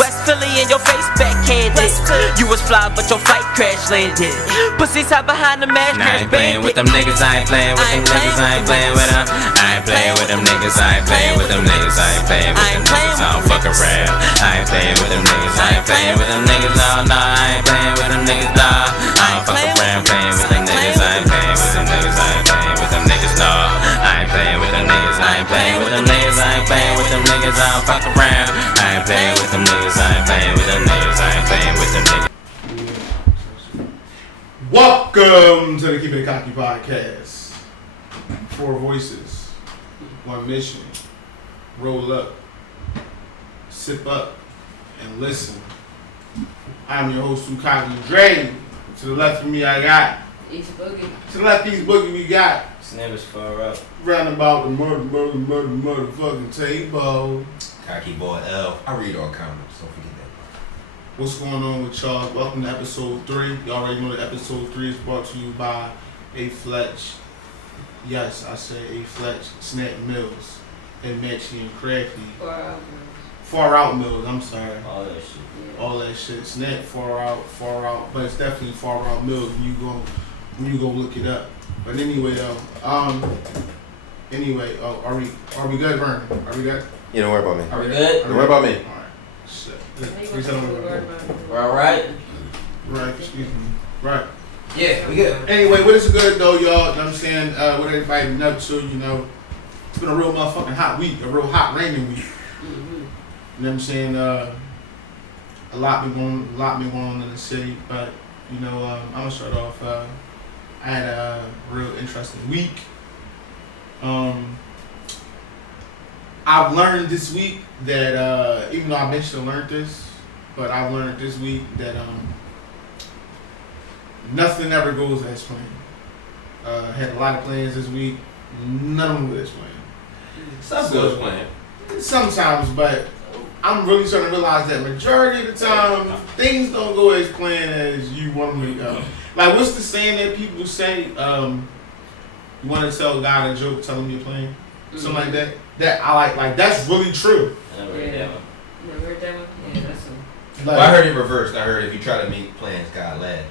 West Philly in your face backhanded. You was fly but your flight crash landed. Pussies hide behind the mask. Nah, I ain't playing with them niggas, I ain't playing with them niggas, I ain't playing with them. I ain't playing with them niggas, I ain't playing with them niggas, I ain't playing with them niggas, I don't fuck around. I ain't playing with them niggas, I ain't playing with them niggas, no, I ain't playing with them niggas, nah. I don't fuck around playing with them niggas, I ain't playing with them niggas, I ain't playing with them niggas, no. I ain't playing with them niggas, I ain't playing with them niggas, I ain't playing with them niggas, I don't fuck around. I ain't playing with them niggas, I ain't playing with them niggas, I ain't playing with them niggas. Welcome to the Keepin Cocky podcast. 4 voices, 1 mission. Roll up, sip up, and listen. I'm your host, Cocky Dre. To the left of me, I got East Boogie. To the left of East Boogie, we got Snipper's far up. round about the motherfucking table. Cocky boy L. I read all comments, don't forget that. What's going on with y'all? Welcome to episode 3. Y'all already know that episode 3 is brought to you by A Fletch. Yes, I say A Fletch Snack Mills and Matchy and Crafty. Far Out Mills, I'm sorry. All that shit. All that shit. Snack far out, but it's definitely Far Out Mills when you go look it up. But anyway though, are we good, Vernon? Are we good? Yeah, don't worry about me. Are we good? Don't worry about me. Alright. Shit. We're alright? Right, excuse me. Right. Yeah, we good. Anyway, what is good though, y'all? You know what I'm saying? What everybody been up to, you know. It's been a real motherfucking hot week, a real hot raining week. Mm-hmm. You know what I'm saying? A lot been going on in the city, but you know, I'm gonna start off. I had a real interesting week. I've learned this week that even though I've been to learn this, but I've learned this week that nothing ever goes as planned. Had a lot of plans this week, none of them go as planned. Some goes playing. Sometimes, but I'm really starting to realize that majority of the time, things don't go as planned as you want them to go. Like, what's the saying that people say? You want to tell God a joke, tell him you're playing? Something like that. That I like that's really true. Never heard that one. Never heard that one? Yeah, that's one. Like, Well, I heard it reversed. I heard if you try to make plans, God laugh.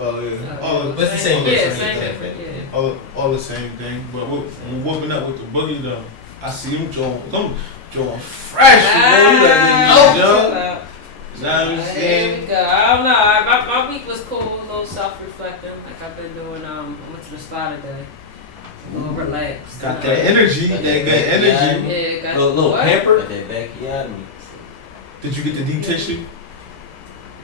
Oh yeah. But it's the same Yeah, thing. same different, yeah. All the same thing. But we're whooping up with the boogie though. I see them Joe fresh, bro. You better Joe. Know what I'm Here saying? we go. I don't know. My week was cool, a little self-reflecting. Like I've been doing. I went to the spa today. A little relaxed. Got that energy. That good energy. Yeah, got Little what? pamper. Got that backyard me. Did you get the deep tissue?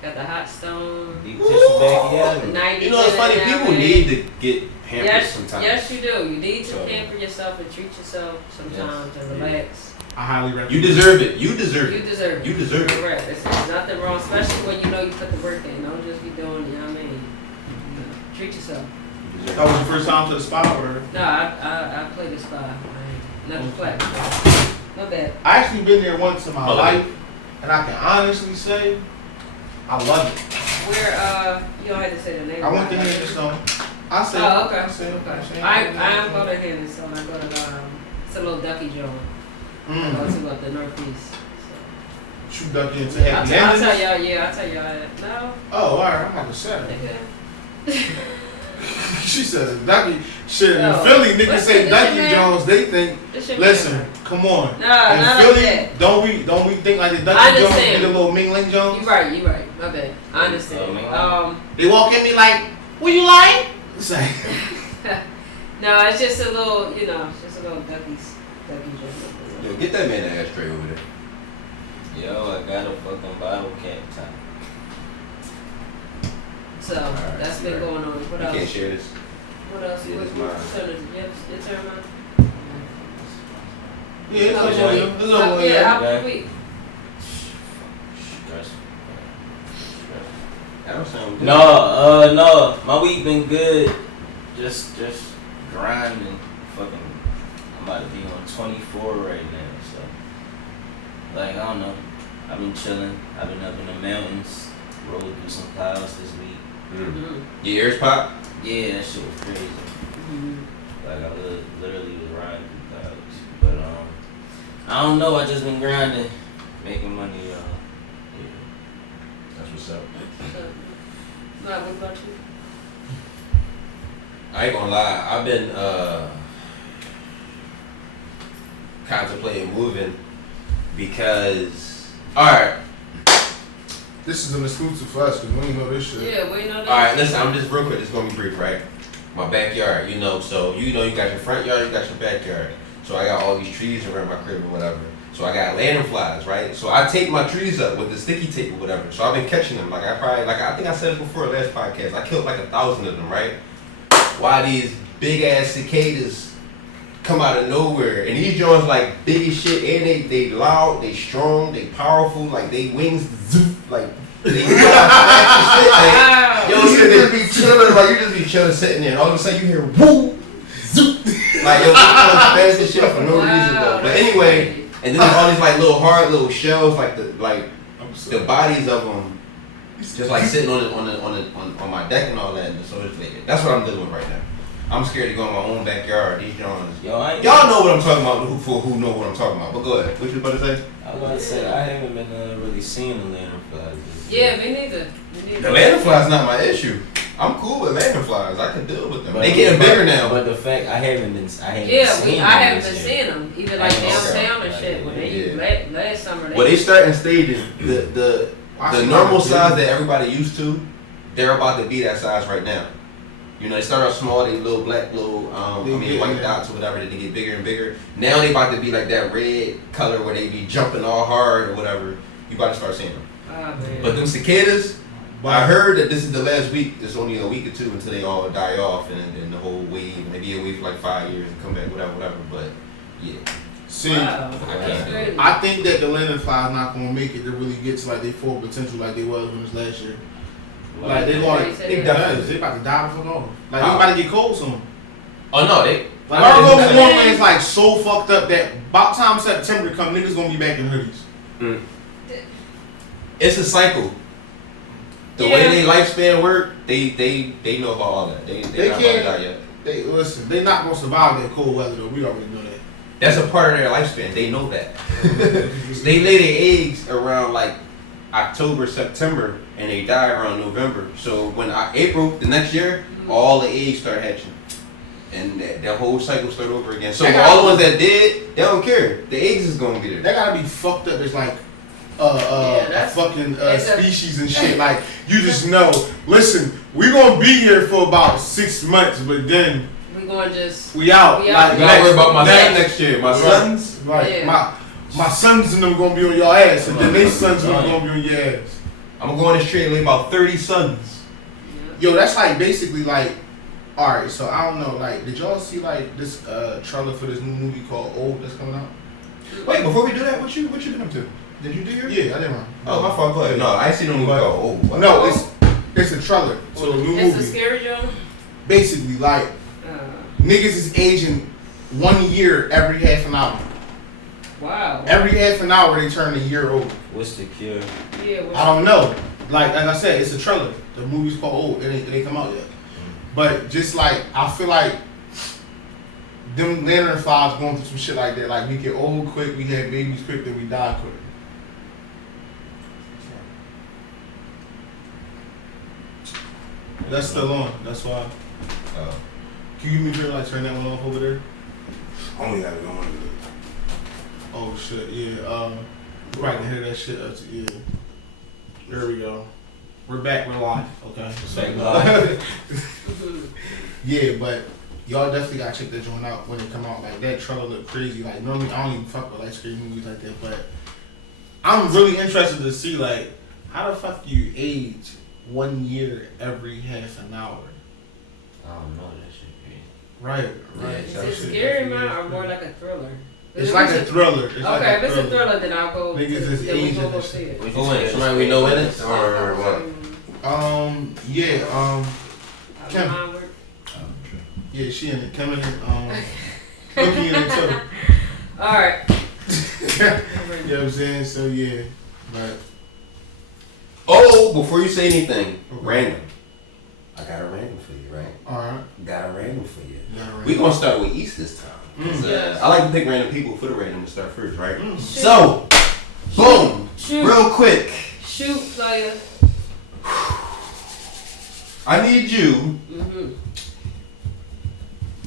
Got the hot stone. Deep tissue backyard me. 90 You know, it's funny. minutes People now, need to get pampered Yes, sometimes. yes, you do. You need to So- pamper yourself and treat yourself sometimes and relax. I highly recommend. You deserve it. You deserve You it. deserve it. You deserve it. Correct. There's nothing wrong, especially when you know you put the work in. Don't just be doing, you know what I mean? Treat yourself. That was your first time to the spa, or? No, I play the spa. I ain't nothing flat. Not bad. I actually been there once in my life, and I can honestly say, I love it. Where, you don't have to say the name. I went to Henderson. I said, Oh, okay. I said, I am going to Henderson. I go to, it's a little ducky joint. I go to the Northeast. Shoot duck into I'll happy tell endings. y'all, yeah, I'll tell y'all that. No, Oh, alright, I'm about to say. nigga. She said ducky. Shit, in No. Philly, niggas What's say the Ducky name? Jones, they think, This shit listen, come on. No, In not Philly, like that. don't we think like the I Ducky Jones understand. and the little Mingling Jones? You right. My bad. I understand. They walk at me like, what you like? It's like, No, it's just a little, you know, it's just a little ducky joint. Yo, get that man an ashtray over there. Yo, I got a fucking bottle cap top. So Alright, that's been alright. going on. What You can't else? share this. What else? Yeah, What it's your mine. turn on? yeah, it's How over was you. your It's week? over you. Yeah, how was your week? Stressful. That don't sound good. No. My week been good. Just grinding. Fucking, I'm about to be on 24 right now. So, like, I don't know. I've been chilling. I've been up in the mountains. Rolled through some clouds this week. Mm-hmm. Your ears pop? Yeah, that shit was crazy. Mm-hmm. Like, I literally was riding through clouds. But, I don't know. I just been grinding, making money, y'all. up? Nah, what about you? I ain't gonna lie. I've been contemplating moving because. All right. This is an exclusive for us because we ain't know this shit. Yeah, we know that. All right. Listen, I'm just real quick. It's gonna be brief, right? My backyard, so you got your front yard, you got your backyard. So I got all these trees around my crib or whatever. So I got lanternflies, right? So I tape my trees up with the sticky tape or whatever. So I've been catching them. Like I think I said it before last podcast. I killed like 1,000 of them, right? Why these big ass cicadas come out of nowhere, and these joints like big as shit, and they loud, they strong, they powerful, like they wings zoop, like they fast shit. Like, yo, you just be chilling, like you just be chilling sitting there, and all of a sudden you hear woo, zoop, like yo, fast as shit for no reason though. But anyway, and then all these like little shells, like the bodies of them. Just like sitting on my deck and all that, and so it's like, that's what I'm dealing with right now. I'm scared to go in my own backyard. These Johns, y'all know what I'm talking about. Who know what I'm talking about? But go ahead. What you about to say? I was about to say I haven't been really seeing the lanternflies. Yeah, me neither. The lanternflies not my issue. I'm cool with lanternflies. I can deal with them. They getting bigger now. But the fact I haven't been seeing them. Even like downtown and shit. When they last summer. Well, they starting staging the normal size that everybody used to. They're about to be that size right now. They start out small, they little black, white dots or whatever, then they get bigger and bigger. Now they about to be like that red color where they be jumping all hard or whatever. You about to start seeing them. Man. But them cicadas, I heard that this is the last week. It's only a week or two until they all die off, and then the whole wave, maybe away for like 5 years and come back, whatever. But yeah. See, Wow. I think that the lanternflies not gonna make it to really get to like their full potential like they was when it was last year. Like they about to die before long. Like it's about to get cold soon. Oh no, they. Like our global warming is like so fucked up that about time September come, niggas gonna be back in hoodies. It's a cycle. The way they lifespan work, they know about all that. They not can't about to die yet. Listen, they not gonna survive that cold weather though. We already know that. That's a part of their lifespan. They know that. They lay their eggs around like October, September, and they die around November. So when April the next year, all the eggs start hatching, and the whole cycle start over again. So all the ones that did, they don't care. The eggs is gonna be there. That gotta be fucked up. It's like fucking species and shit. Like you just know. Listen, we gonna be here for about 6 months, but then we out. Like, I gotta worry about my son next year. My sons, right? Yeah. My sons and them gonna be on your ass, and then their sons and them gonna be on your ass. I'm gonna go on this trade and lay about 30 sons. Yo, that's like basically like, alright, so I don't know, like, did y'all see like this trailer for this new movie called Old that's coming out? Wait, before we do that, what you been up to? Did you do yours? Yeah, I did mine. Oh, my fault. Go ahead. No, I ain't seen no movie called Old. What? No, it's a trailer. So a new movie. It's a scary joke? Basically, like, niggas is aging 1 year every half an hour. Wow. Every half an hour they turn a year old. What's the cure? Yeah. I don't know. Like I said, it's a trailer. The movie's called Old. It ain't come out yet. But just like I feel like them lanternflies going through some shit like that. Like we get old quick, we have babies quick, then we die quick. That's still on. That's why. Can you give me a turn, like turn that one off over there? I only have it on. Oh shit, yeah. You probably can hear that shit. Yeah. There we go. We're back. We're live. Okay. Back live. Yeah, but y'all definitely gotta check that joint out when it come out. Like that trailer look crazy. Like normally I don't even fuck with like scary movies like that, but I'm really interested to see like how the fuck you age 1 year every half an hour. I don't know that shit. Right. Is it scary, man, or more like a thriller? It's like a thriller. If it's a thriller, then I'll go. Niggas is then we Asian go see it. Who in it? Somebody we know in it? Or what? Yeah, Kim. Yeah, she in it. Kim in it. Cookie in it too. Alright. You know what I'm saying? So yeah. But before you say anything, random. I got a random for you, right? Alright. Got a random for you. We gonna start with East this time. I like to pick random people for the random to start first, right? So, boom, Shoot. real quick. Shoot, player. I need you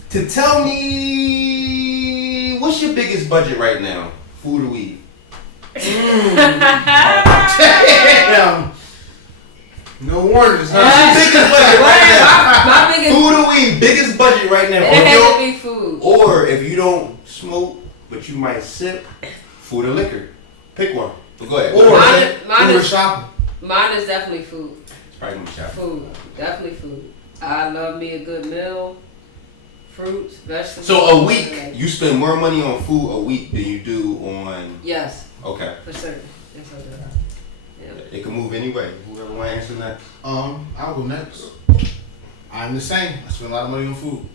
to tell me what's your biggest budget right now? Food or weed? Damn. No warnings, huh? Biggest budget right now. My biggest Food or weed? Biggest budget right now. it has to be food. Or if you don't smoke, but you might sip, food or liquor. Pick one. But go ahead. Or Mine we were is shopping. mine is definitely food. It's probably gonna be shopping. Food, definitely food. I love me a good meal, fruits, vegetables. So a week, you spend more money on food a week than you do on. Yes, Okay. for certain. Yes, I do. Yeah. It can move anyway. Whoever want to answer that. I'll go next. I'm the same. I spend a lot of money on food.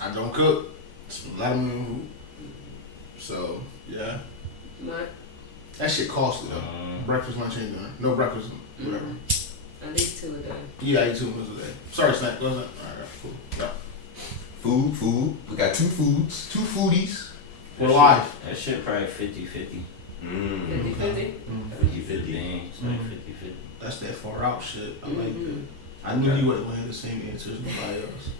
I don't cook. I spend a lot of money on food. So yeah, Mine, that shit costly though. Breakfast, lunch, and dinner. No breakfast, whatever. at least 2 a day. Yeah, I eat 2 meals a day. Sorry, snack. What's that? Alright, cool. Yeah. Food. We got 2 foods, 2 foodies. We're live. That shit probably 50-50. 50-50. 50-50. It's like 50-50. That's that far out shit. I like that. I knew you wouldn't have the same answer as nobody else.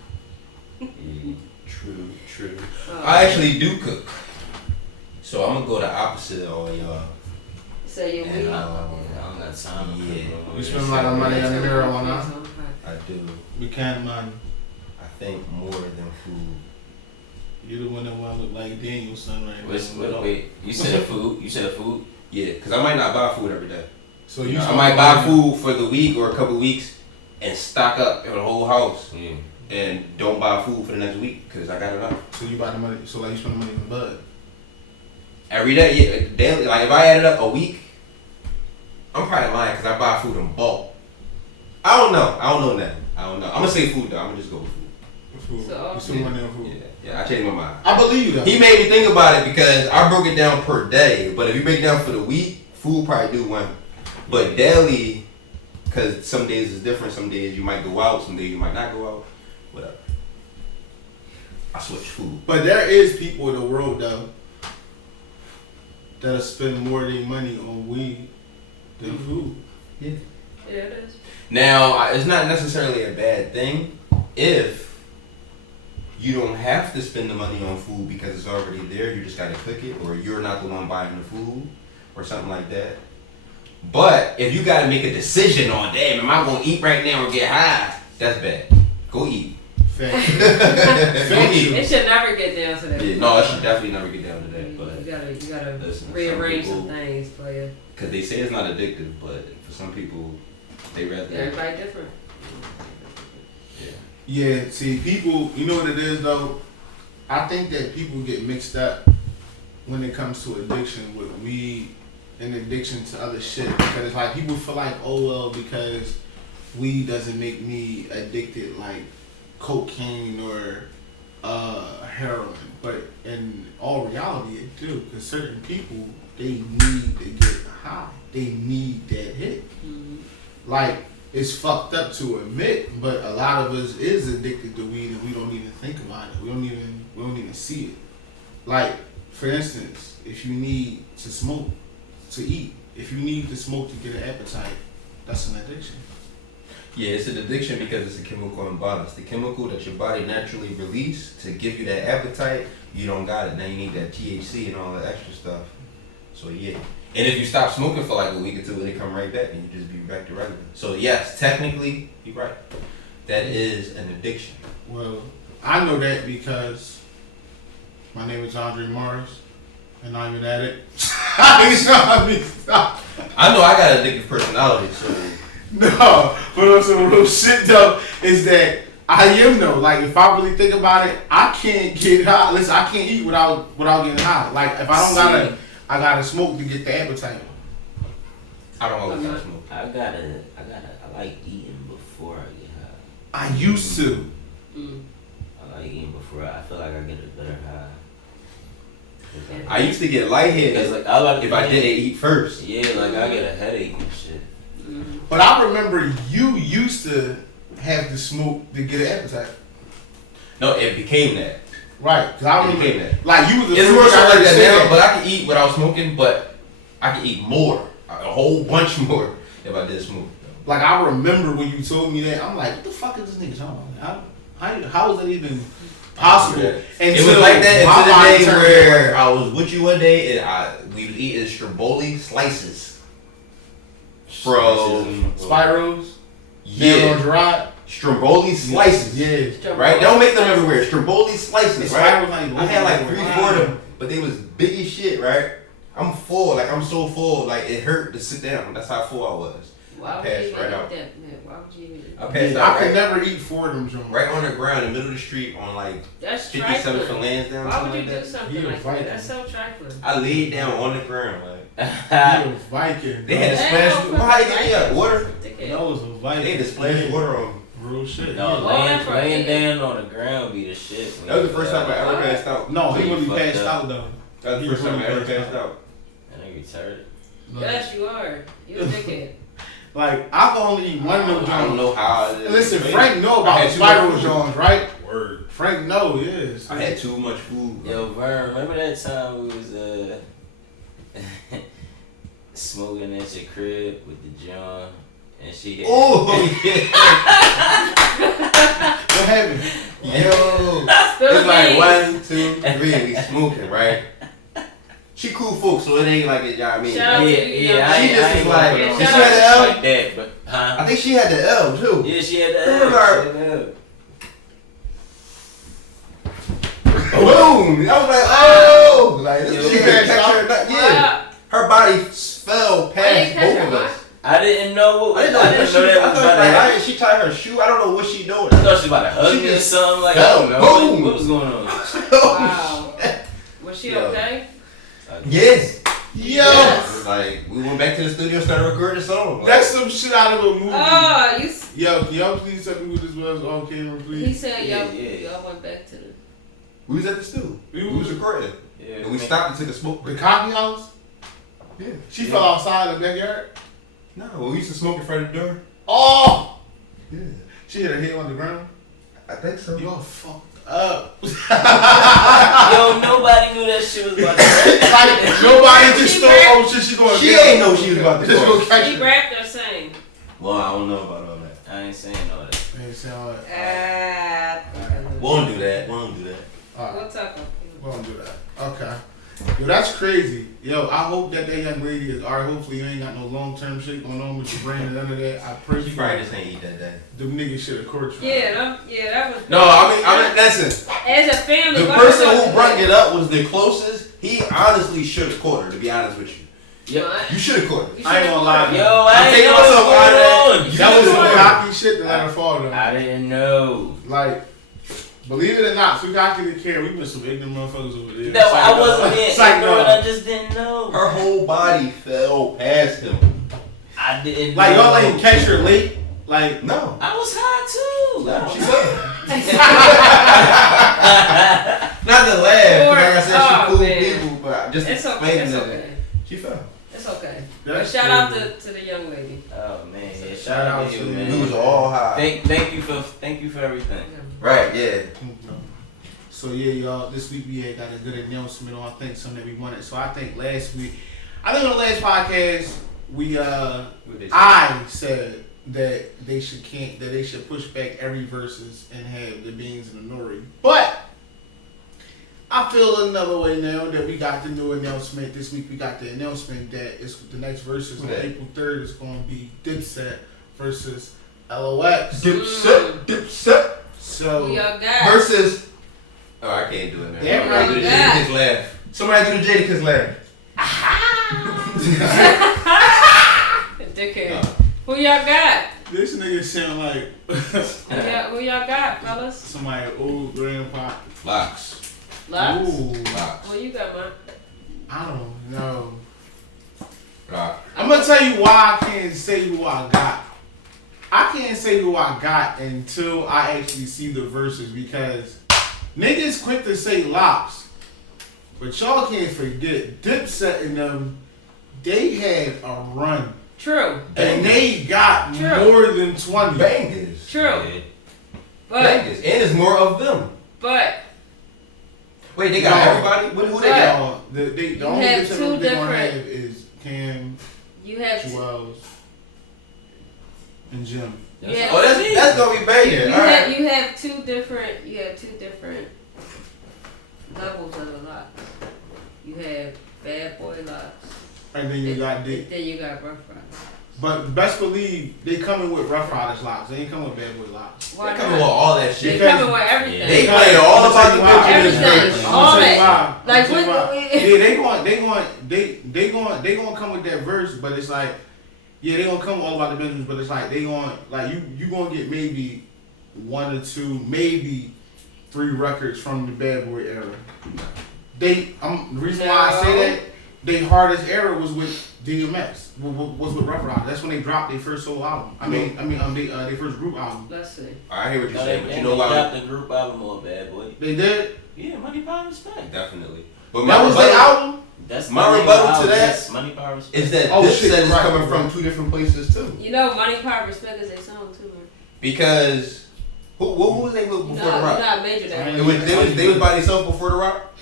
Yeah. True. Oh. I actually do cook. So I'm gonna go the opposite of all y'all. So your And, weed. I don't got time to Yeah. cook. We spend a lot of money on marijuana. I do. We can, man. I think more than food. You the one that want to look like Danielson right now. Wait, you said food? You said food? Yeah, because I might not buy food every day. So You you know, I might buy food for the week or a couple weeks and stock up in the whole house Yeah. and don't buy food for the next week because I got enough. So you buy the money. So like you spend the money in the bud. Every day, yeah, daily. Like if I added up a week, I'm probably lying because I buy food in bulk. I don't know that. I'm gonna say food though. I'm gonna just go with food. Food. So, you spend money on food. Yeah, I changed my mind. I believe you though. He made me think about it because I broke it down per day. But if you break it down for the week, food probably do one. But daily, because some days is different. Some days you might go out. Some days you might not go out. Whatever. I switch food. But there is people in the world though that'll spend more of their money on weed than food. Yeah, it is. Now, it's not necessarily a bad thing if you don't have to spend the money on food because it's already there. You just got to cook it, or you're not the one buying the food, or something like that. But if you got to make a decision on, damn, am I going to eat right now or get high? That's bad. Go eat. Fact. Go eat. It should never get down to that. Yeah, no, it should definitely never get down to that. You But gotta listen, some rearrange some people- things for you. because they say it's not addictive, but for some people, they rather. Everybody different. Yeah, see, people, you know what it is though? I think that people get mixed up when it comes to addiction with weed and addiction to other shit. Because it's like people feel like, oh well, because weed doesn't make me addicted like cocaine or heroin. But in all reality, it do. Because certain people, they need to get high. They need that hit. Like, it's fucked up to admit, but a lot of us is addicted to weed and we don't even think about it. We don't even see it. Like, for instance, if you need to smoke to eat, if you need to smoke to get an appetite, that's an addiction. Yeah, it's an addiction because it's a chemical imbalance. The chemical that your body naturally releases to give you that appetite, you don't got it. Now you need that THC and all that extra stuff. So yeah. And if you stop smoking for like a week or two, it'll come right back and you just be back to regular. So yes, technically, you're right. That is an addiction. Well, I know that because my name is Andre Morris and I'm an addict. Stop. I know I got an addictive personality, so No, but on some real shit though, is that I am though. Like if I really think about it, I can't get high. Listen, I can't eat without getting high. Like if I don't I gotta smoke to get the appetite. I don't always gotta smoke. I like eating before I get high. I used to. I like eating before I feel like I get a better high. I used to get lightheaded It's like I like if I didn't eat first. Yeah, like I get a headache and shit. But I remember you used to have to smoke to get an appetite. No, it became that. Right, because I It became remember, that. like you was the It's first more so I like heard that say now, but I can eat without smoking, but I can eat more. A whole bunch more if I did smoke. Like I remember when you told me that, I'm like, what the fuck is this nigga talking about? How is that even possible? It was like that until the day where I was with you one day and we was eating Stromboli slices from Spyros. Yeah, Gerard. Stromboli slices. Yeah, right. Don't make them everywhere. Stromboli slices. Right. Like, I had like 3-4 of them, but they was big as shit. Right. I'm full. Like I'm so full. Like it hurt to sit down. That's how full I was. Why would you even eat that, man? Why would you even eat that? I passed out. I could never eat 4 of them, John. Right on the ground in the middle of the street on like That's 57 trifling. for Lansdowne. Why would you like do that. something like that? That's so trifling. I laid down on the ground. Like He a Viking. they had to Damn, splash. Well, how you get me up? Water? That was a Viking. They had to splash water on me. Real shit. No, laying down on the ground be the shit. That was the first time I ever passed out. No, he really fucked passed up. out though. That was the first time I ever passed out. That nigga retarded. Yes, you are. You a dickhead. Like I can only eat one of them I don't Jones. know how it is. Listen, Frank know about I the had spiral too much Jones, right? Word. Frank know, yes. I had too much food. Yo, Vern, remember that time we was smoking at your crib with the John and she had Oh What happened? Yo, Spill it's the like beans. 1, 2, 3, we smoking, right? She cool folks, so it ain't like it, you know what I mean? Shout out to you, yeah, She young just man. was like, Yeah, did she shout have out the to L? like that, but huh? I think she had the L too. Yeah, she had the Who was L. her? She had the L. Boom! I was like, oh! Like, this Yo, she yeah, could catch her. What Yeah. up? Her body fell Why past you catch both her, of us. I didn't know what I didn't know that was about to happen. she tied her shoe. I don't know what she doing. I thought she was about to hug She me or just something. Like, fell. I don't know. Boom. What was going on? Wow. Was she Yo. okay? Yes. Yo, Like, we went back to the studio and started recording the song. Like, that's some shit out of a movie. Oh, you. Yo, can y'all please tell me who this was on camera, He please? said Yeah, y'all, yeah. y'all went back to the. we was at the studio. We was recording. Yeah, And we stopped and took a smoke The break. coffee house? Yeah. She fell outside the backyard? No, we used to smoke in front of the door. Oh! Yeah. She hit her head on the ground? I think so. Y'all fucked up. Yo, nobody knew that shit was about to happen. Like, nobody just She thought, grabbed- oh shit, she going to She get ain't her. know she was about to Just go. go catch She her. grabbed her saying. Well, I don't know about all that. I ain't saying all that. Man, say all that. We won't do that. We won't do that. Alright, What's up? we won't do that. Okay. Yo, that's crazy. Yo, I hope that young lady is alright. Hopefully you ain't got no long-term shit going on with your brain and none of that. I pray She for probably you. just ain't eat that day. Them niggas should have court you. Yeah, that was. No, I mean, listen. As a family, The what person was who brought it up was the closest. He honestly should have caught her, to be honest with you. Yo, You should have caught her. You I ain't gonna lie. yo, I'm I ain't taking know myself what's out of that. going on. That was some Yeah. cocky shit to let her fall though. I didn't know. Like, believe it or not, so cocky didn't care. We been some ignorant motherfuckers over there. No, I wasn't being Psych, ignorant. no. I just didn't know. Her whole body fell past him. I didn't Like, know. y'all ain't catch her late. Like, No. I was high too. She fell. Not to laugh, 'cause like I said, she Oh, cool man. people, but just It's okay. explaining It's that okay. she fell. It's okay. But That's shout out crazy. to the young lady. Oh man, yeah, Shout shout out out to to you, you. man. We was all high. Thank you for everything. Right, yeah. so yeah, y'all, this week we had got a good announcement on, I think, something that we wanted. So I think last week, I think on the last podcast, I said that they should push back every verses and have the Beans and the Nori. But I feel another way now that we got the new announcement. This week we got the announcement that it's the next verses on Okay. April 3rd is going to be Dipset versus LOX. Dipset. So Who y'all got? Versus. Oh, I can't do it, man. Damn Somebody do the right. Jadakiss laugh. Somebody do the Jadakiss laugh. Dickhead. Who y'all got? this nigga sound like Who y'all got, fellas? somebody old grandpa. Locks. Lux? Ooh, Locks. What you got, man? I don't know. Locks. I'm gonna tell you why I can't say who I got. I can't say who I got until I actually see the verses because niggas quick to say Locks, but y'all can't forget Dipset and them. They had a run True. and they got True. more than 20. Bangers. True. Yeah. But Bangers. And there's more of them. Wait, they got No. everybody? Who they But- got? Y'all, the You only have Dipset two they gonna different- have is Cam, you have Joel's. and Jim. Yeah. Oh, that's gonna be banging. You have two different levels of the locks. You have bad boy locks. And then you got Dick. Then you got Rough Riders. But best believe they coming with Rough Riders locks. They ain't coming with bad boy locks. They coming with all that shit. They coming with everything. They play all about the everything. All that. Like what? Yeah, they going come with that verse, but it's like, yeah, they gonna come with all about the business, but it's like they going like you gonna get maybe 1 or 2, maybe 3 records from the Bad Boy era. The reason why I say that, their hardest era was with DMX, was with Rough Riders. That's when they dropped their first solo album. Their first group album. Let's see. I hear what you're saying, but you know They why? dropped the group album on Bad Boy. They did? Yeah, Money, Power, Respect. Definitely. But That was their album? That's my rebuttal to that Yes, Money, Power, Respect. is that this set is coming from 2 different places too. You know, Money, Power, Respect is a song too. Because who was they with before the Rock? Not Major that. They was by themselves before the Rock.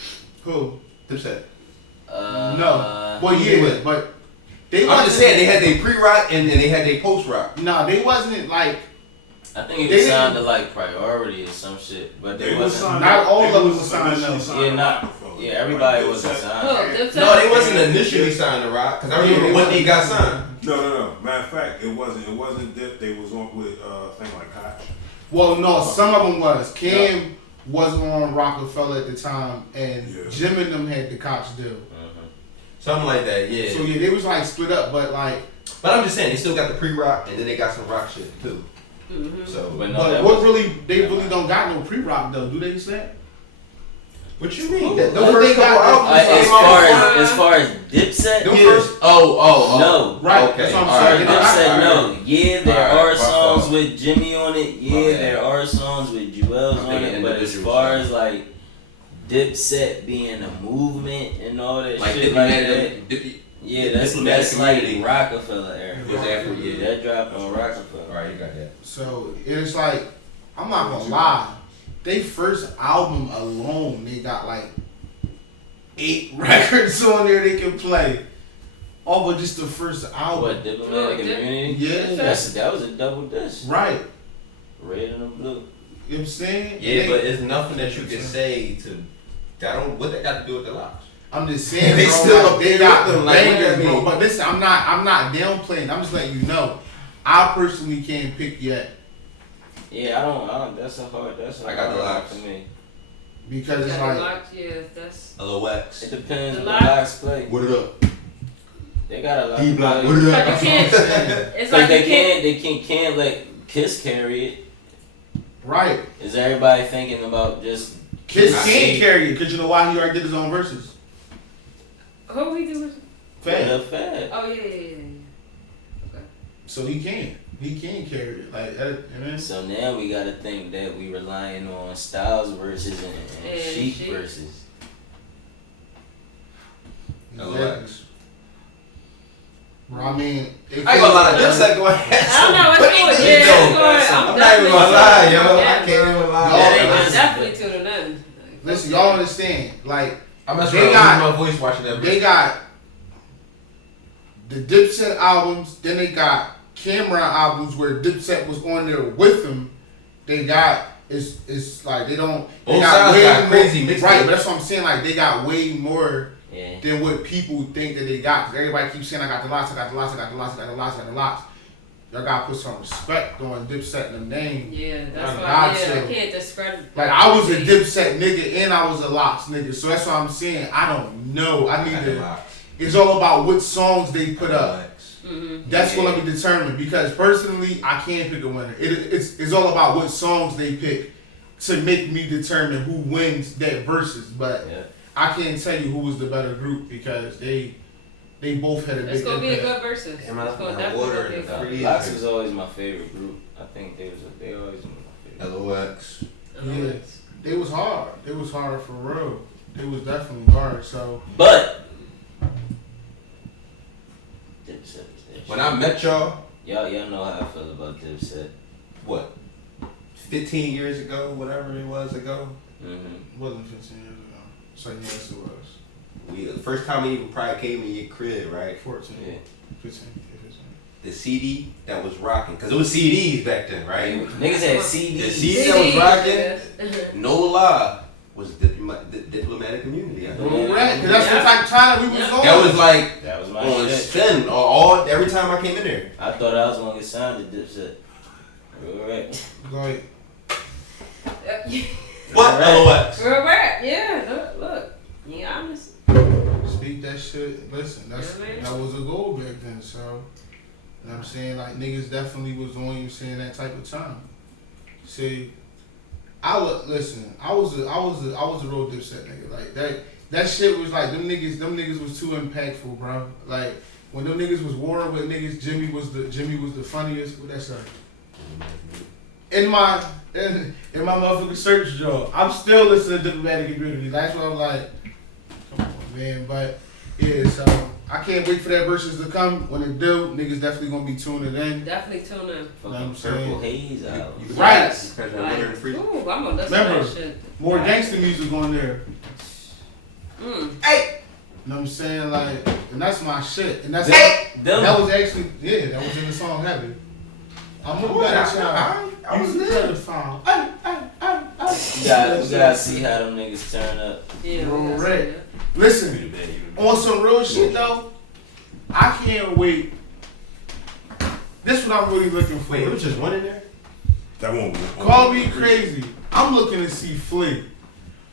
Who? Dipset. No. Well, yeah, but they. I'm just saying they had their pre-rock and then they had their post-rock. No, they wasn't like. I think it was signed to like Priority or some shit, but they wasn't. Not all of them was signed though. Yeah, everybody wasn't signed. No, they wasn't initially signed to Rock because I remember when they got signed. No. Matter of fact, it wasn't Dip. They was on with thing like Koch. Well, no, some of them was. Cam was on Rockefeller at the time, and Jim and them had the Koch deal. Something like that, yeah. So yeah, they was like split up, but like. But I'm just saying they still got the pre-rock and then they got some rock shit too. Mm-hmm. So, but what really they really don't got no pre-rock though, do they? Say? What you mean? As far as Dipset, first. No, right. Okay. That's what I'm saying. Dipset, no. Yeah, there are songs fault. with Jimmy on it. Yeah, there are songs with Jewels on it. But as far as like Dipset being a movement and all that like shit like that. Yeah, that's like Rockefeller era. That dropped on Rockefeller. Alright, you got that. So it's like, I'm not gonna lie, they first album alone, they got like 8 records on there they can play. All but just the first album. What, Diplomatic Immunity? Yeah. That was a double disc. Right. Red and the blue. You know what I'm saying? Yeah, but it's nothing that you can say to what that got to do with the locks. I'm just saying, they bro, still like, they got them, like, bangers, what do you bro. mean? But listen, I'm not downplaying. I'm just letting you know. I personally can't pick yet. Yeah, I don't. That's a hard locks for me. Because it's like locks, yeah, that's LOX. It depends the what the locks play. What it up? They got a lot. D-block. What it but up? you can't. It's like they can't let Kiss carry it. right. Is everybody thinking about just Kiss can't carry it because you know why he already did his own verses. Who we do? Fat. Fat? Oh yeah. Okay. So he can carry it like that. So now we gotta think that we relying on Styles verses and Chic verses. LOX. Bro, I mean, I ain't gonna lie, Dipset going ahead. I don't know what's going. Yeah, I'm not even gonna lie, yo. I can't even lie. I'm definitely tuning in. Listen, y'all understand? Like I'm not sure my voice watching that. They got the Dipset albums, then they got Cameron albums where Dipset was on there with them. They got it's like they don't. They Both got sides way got more, crazy mixtapes. right? But that's what I'm saying. Like they got way more than what people think that they got. Cause everybody keeps saying I got the lots, I got the lots, I got the lots, I got the lots, I got the lots. Y'all gotta put some respect on Dipset and the name. Yeah, that's why. I can't discredit. Like I was a Dipset nigga and I was a Lox nigga, so that's what I'm saying. I don't know. I need to. It's all about what songs they put up. Mm-hmm. That's what let me determine because personally, I can't pick a winner. It's all about what songs they pick to make me determine who wins that versus. But I can't tell you who was the better group because they both had a big It's gonna be a impact. good versus. Damn, I It's gonna have definitely water be a good. Lox was always my favorite group. I think they always my favorite. LOX. Yeah, they was hard. They was hard for real. They was definitely hard. So, but Dipset. When I met y'all know how I feel about Dipset. What? 15 years ago, whatever it was ago. it wasn't 15 years ago. So yes, it was. The first time we even probably came in your crib, right? 14. Yeah. 15. the CD that was rocking, because it was CDs back then, right? Niggas had CDs. The CD that was rocking, no lie, was the diplomatic immunity. Right, because that's the type of time we was on. That was like That was my on shit. spin every time I came in there. I thought I was gonna get signed to Dipset. Real rap. Like, What? LOX? Real rap, yeah. Look. You honest. speak that shit. Listen, that was a goal back then. So, you know what I'm saying? Like, niggas definitely was on you saying that type of time. See, I was a real Dipset nigga. Like that shit was like them niggas was too impactful, bro. Like when them niggas was warring with niggas, Jimmy was the funniest. What that say? In my motherfucking search job, I'm still listening to Diplomatic Immunity. That's why I'm like, come on, man. But yeah, so I can't wait for that verses to come. When it do, niggas definitely gonna be tuning in. Definitely tune in. You know what I'm Fucking Purple saying? Haze out. Right. Ooh, I'm gonna listen Remember, to that shit. more gangster music on there. Hey! You know what I'm saying? Like, and that's my shit. And that's that was actually, that was in the song Heavy. I'm a better child. I was there. We gotta see how them niggas turn up. Yeah, Real that's rap. it. Listen, on some real shit though, I can't wait. This is what I'm really looking for. Wait, it was just one in there? That won't be. Call me crazy. I'm looking to see Flea.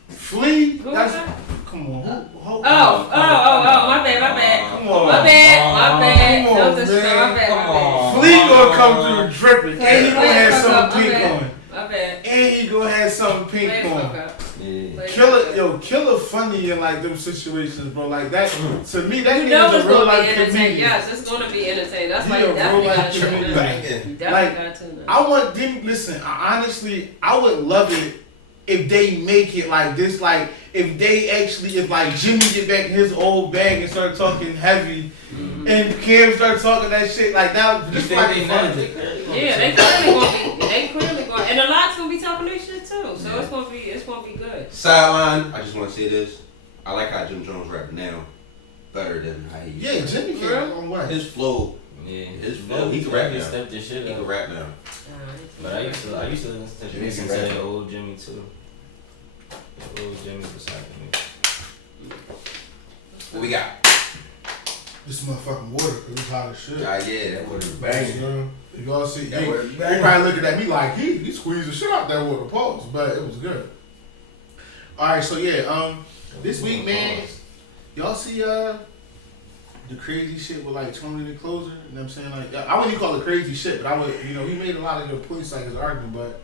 Flea? Who That's was that? come on. Oh, my bad. Come on. My bad. Come on, That was a man. strong bad. Flea gonna come through dripping, and he gonna have Fuck something up, pink on. My bad. And he gonna have something pink Play the on. fuck up. Yeah. Killer funny in like them situations, bro. Like that to me, that You know nigga's it's a real gonna be life entertaining. comedian. Yes, it's gonna be entertaining. That's He why a you real definitely life gotta tune comedian. in. You definitely Like, gotta tune in. I want them. Listen, honestly, I would love it if they make it like this. Like if like Jimmy get back in his old bag and start talking heavy, and Cam start talking that shit like that. Just like funny. Yeah, they clearly going, and a lot's gonna be talking their shit too. So it's gonna be good. Sideline, I just want to say this. I like how Jim Jones rap now better than how he used Yeah, to. Jimmy came a long way. His flow, Yeah. his flow, he can rap now. Step this shit He up. can rap now. But I used to listen Jimmy to can rap. the old Jimmy too. The old Jimmy beside me. What we got? This motherfucking water, cause it's hot as shit. Yeah, that water You banging. know, if y'all see, That they water banging. probably looking at me like he squeezed the shit out that water. Pause, but it was good. All right, so yeah, this week, man, y'all see the crazy shit with like Tony the Closer. You know what I'm saying? Like, I wouldn't even call it crazy shit, but I would, he made a lot of good points like his argument. But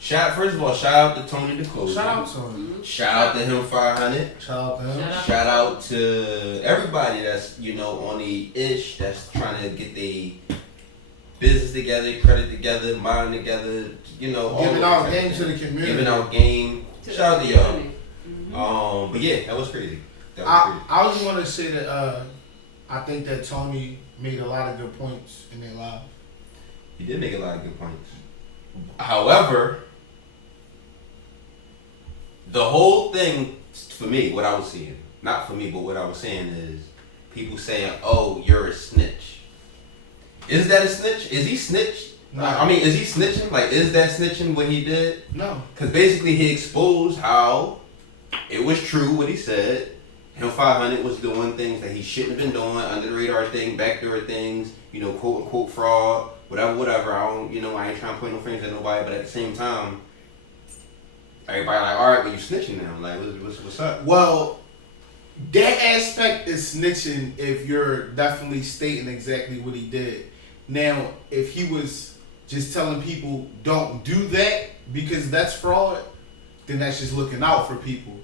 First of all, shout out to Tony the Closer. shout out to him. Shout out to him 500. Shout out to him. Shout out to everybody that's, on the ish, that's trying to get their business together, credit together, mind together, all Giving those out type game of to the things. community. Giving out game. Shout out to y'all. But yeah, that was crazy. I just want to say that I think that Tony made a lot of good points in their lives. He did make a lot of good points. However, the whole thing, for me, what I was seeing, not for me, but what I was saying is people saying, oh, you're a snitch. Is that a snitch? Is he snitched? No. I mean, is he snitching? Like, is that snitching what he did? No. Because basically he exposed how it was true what he said. Him 500 was doing things that he shouldn't have been doing, under the radar thing, backdoor things, quote unquote fraud, whatever. I don't, I ain't trying to point no fingers at nobody, but at the same time, everybody like, all right, but you snitching now. Like, what's up? Well, that aspect is snitching if you're definitely stating exactly what he did. Now, if he was just telling people don't do that because that's fraud, then that's just looking out for people.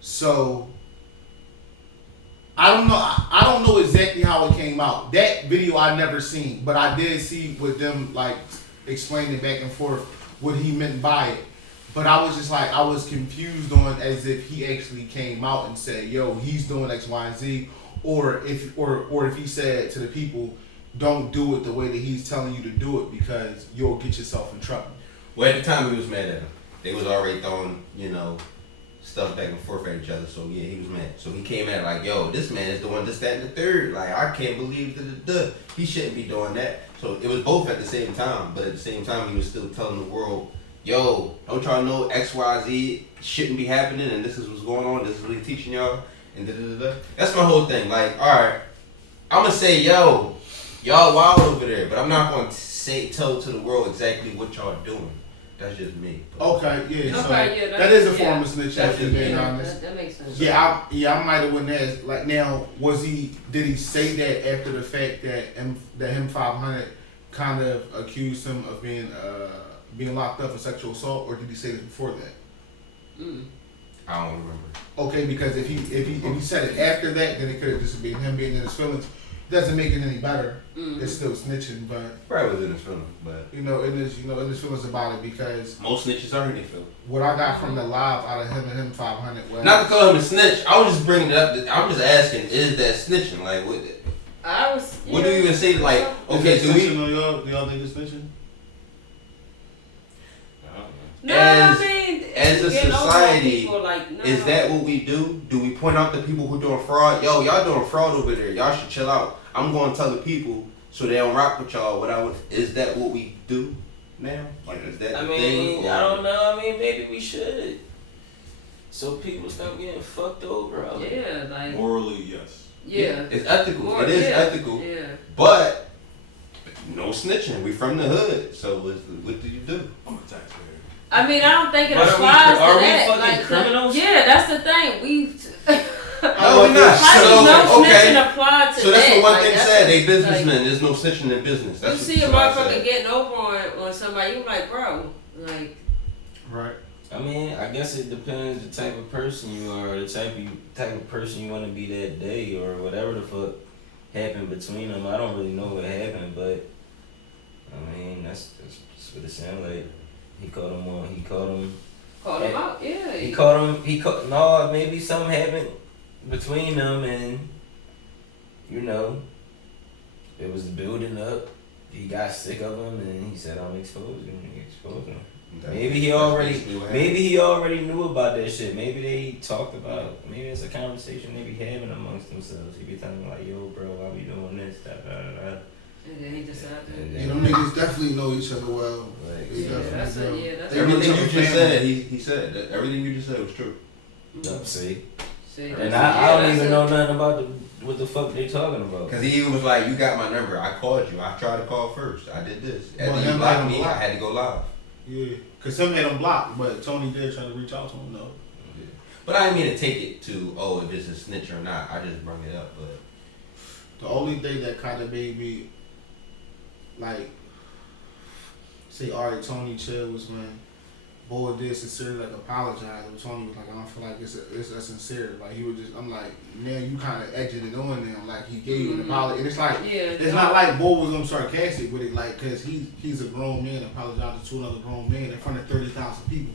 So I don't know exactly how it came out. That video I never seen, but I did see with them like explaining back and forth what he meant by it. But I was just like, I was confused on as if he actually came out and said, yo, he's doing X, Y, and Z, or if he said to the people, don't do it the way that he's telling you to do it because you'll get yourself in trouble. Well, at the time he was mad at him. They was already throwing, stuff back and forth at each other. So yeah, he was mad. So he came at like, yo, this man is doing this, that, and the third. Like, I can't believe he shouldn't be doing that. So it was both at the same time, but at the same time he was still telling the world, yo, don't y'all know X, Y, Z shouldn't be happening, and this is what's going on. This is what he's teaching y'all, and That's my whole thing. Like, all right, I'm gonna say, yo, y'all wild over there, but I'm not gonna tell to the world exactly what y'all doing. That's just me. Okay, yeah. So Okay, that is a form of snitching. That's To just be me. honest. That makes sense. I might have went there. Like now, did he say that after the fact that him 500 kind of accused him of being locked up for sexual assault, or did he say this before that? I don't remember. Okay, because if he said it after that, then it could have just been him being in his feelings. Doesn't make it any better. It's still snitching, but Probably was in his feelings, but in his feelings about it, because most snitches are in their feelings. what I got from the live out of him 500 was Not to call him a snitch. I was just bringing it up. I'm just asking, is that snitching? Like, what do you even say? Like, okay, do we? Do y'all think it's snitching? No, as- I mean, as a getting over on society, people, like, no. Is that what we do? Do we point out the people who doing fraud? Yo, y'all doing fraud over there. Y'all should chill out. I'm going to tell the people so they don't rock with y'all. Is that what we do now? Like, is that I the mean, thing? I don't know. I mean, maybe we should. So people stop getting fucked over. Yeah, like. Morally, yes. Yeah. It's ethical. More- It is yeah, ethical. Yeah. But no snitching. We from the hood. So what do you do? I'm a taxpayer. I mean, I don't think it But applies are to we that. fucking Like, criminals? Yeah, that's the thing. No, we're not. How So, does no okay. snitching apply to So that's that? what one Like, thing that's said. a- They businessmen. like, There's no snitching in business. That's you what see a somebody motherfucker said. getting over on somebody, you like, bro, like. Right. I mean, I guess it depends the type of person you are, or the type of person you want to be that day, or whatever the fuck happened between them. I don't really know what happened, but I mean, that's what it sounded like. He caught him. Call him out, yeah. No, maybe something happened between them, and it was building up. He got sick of him, and he said, "I'm exposing him." He exposed him. Maybe he already knew about that shit. Maybe they talked about. Maybe it's a conversation they be having amongst themselves. He be telling like, "Yo, bro, why we doing this?" Da da da da. And then he decided to. And You know, niggas definitely know each other well. Like, They definitely do. that's They Everything really you know just family. said, he said that. Everything you just said was true. See, See, and I don't even know nothing about what the fuck they talking about. Cause he was like, "You got my number. I called you. I tried to call first. I did this. Well, After you him blocked had me, him I blocked. had to go live." Yeah, because some had him blocked, but Tony did try to reach out to him, though. But I didn't mean to take it to, oh, if it's a snitch or not. I just brought it up. But The only thing that kind of made me, like, say, all right, Tony chill was when Boy did sincerely, like, apologize. And Tony was like, I don't feel like it's a sincere. Like, he was just, I'm like, man, you kind of edging it on them. Like, he gave you an apology. And it's like, it's not like Bo was sarcastic with it, like, because he's a grown man apologizing to another grown man in front of 30,000 people.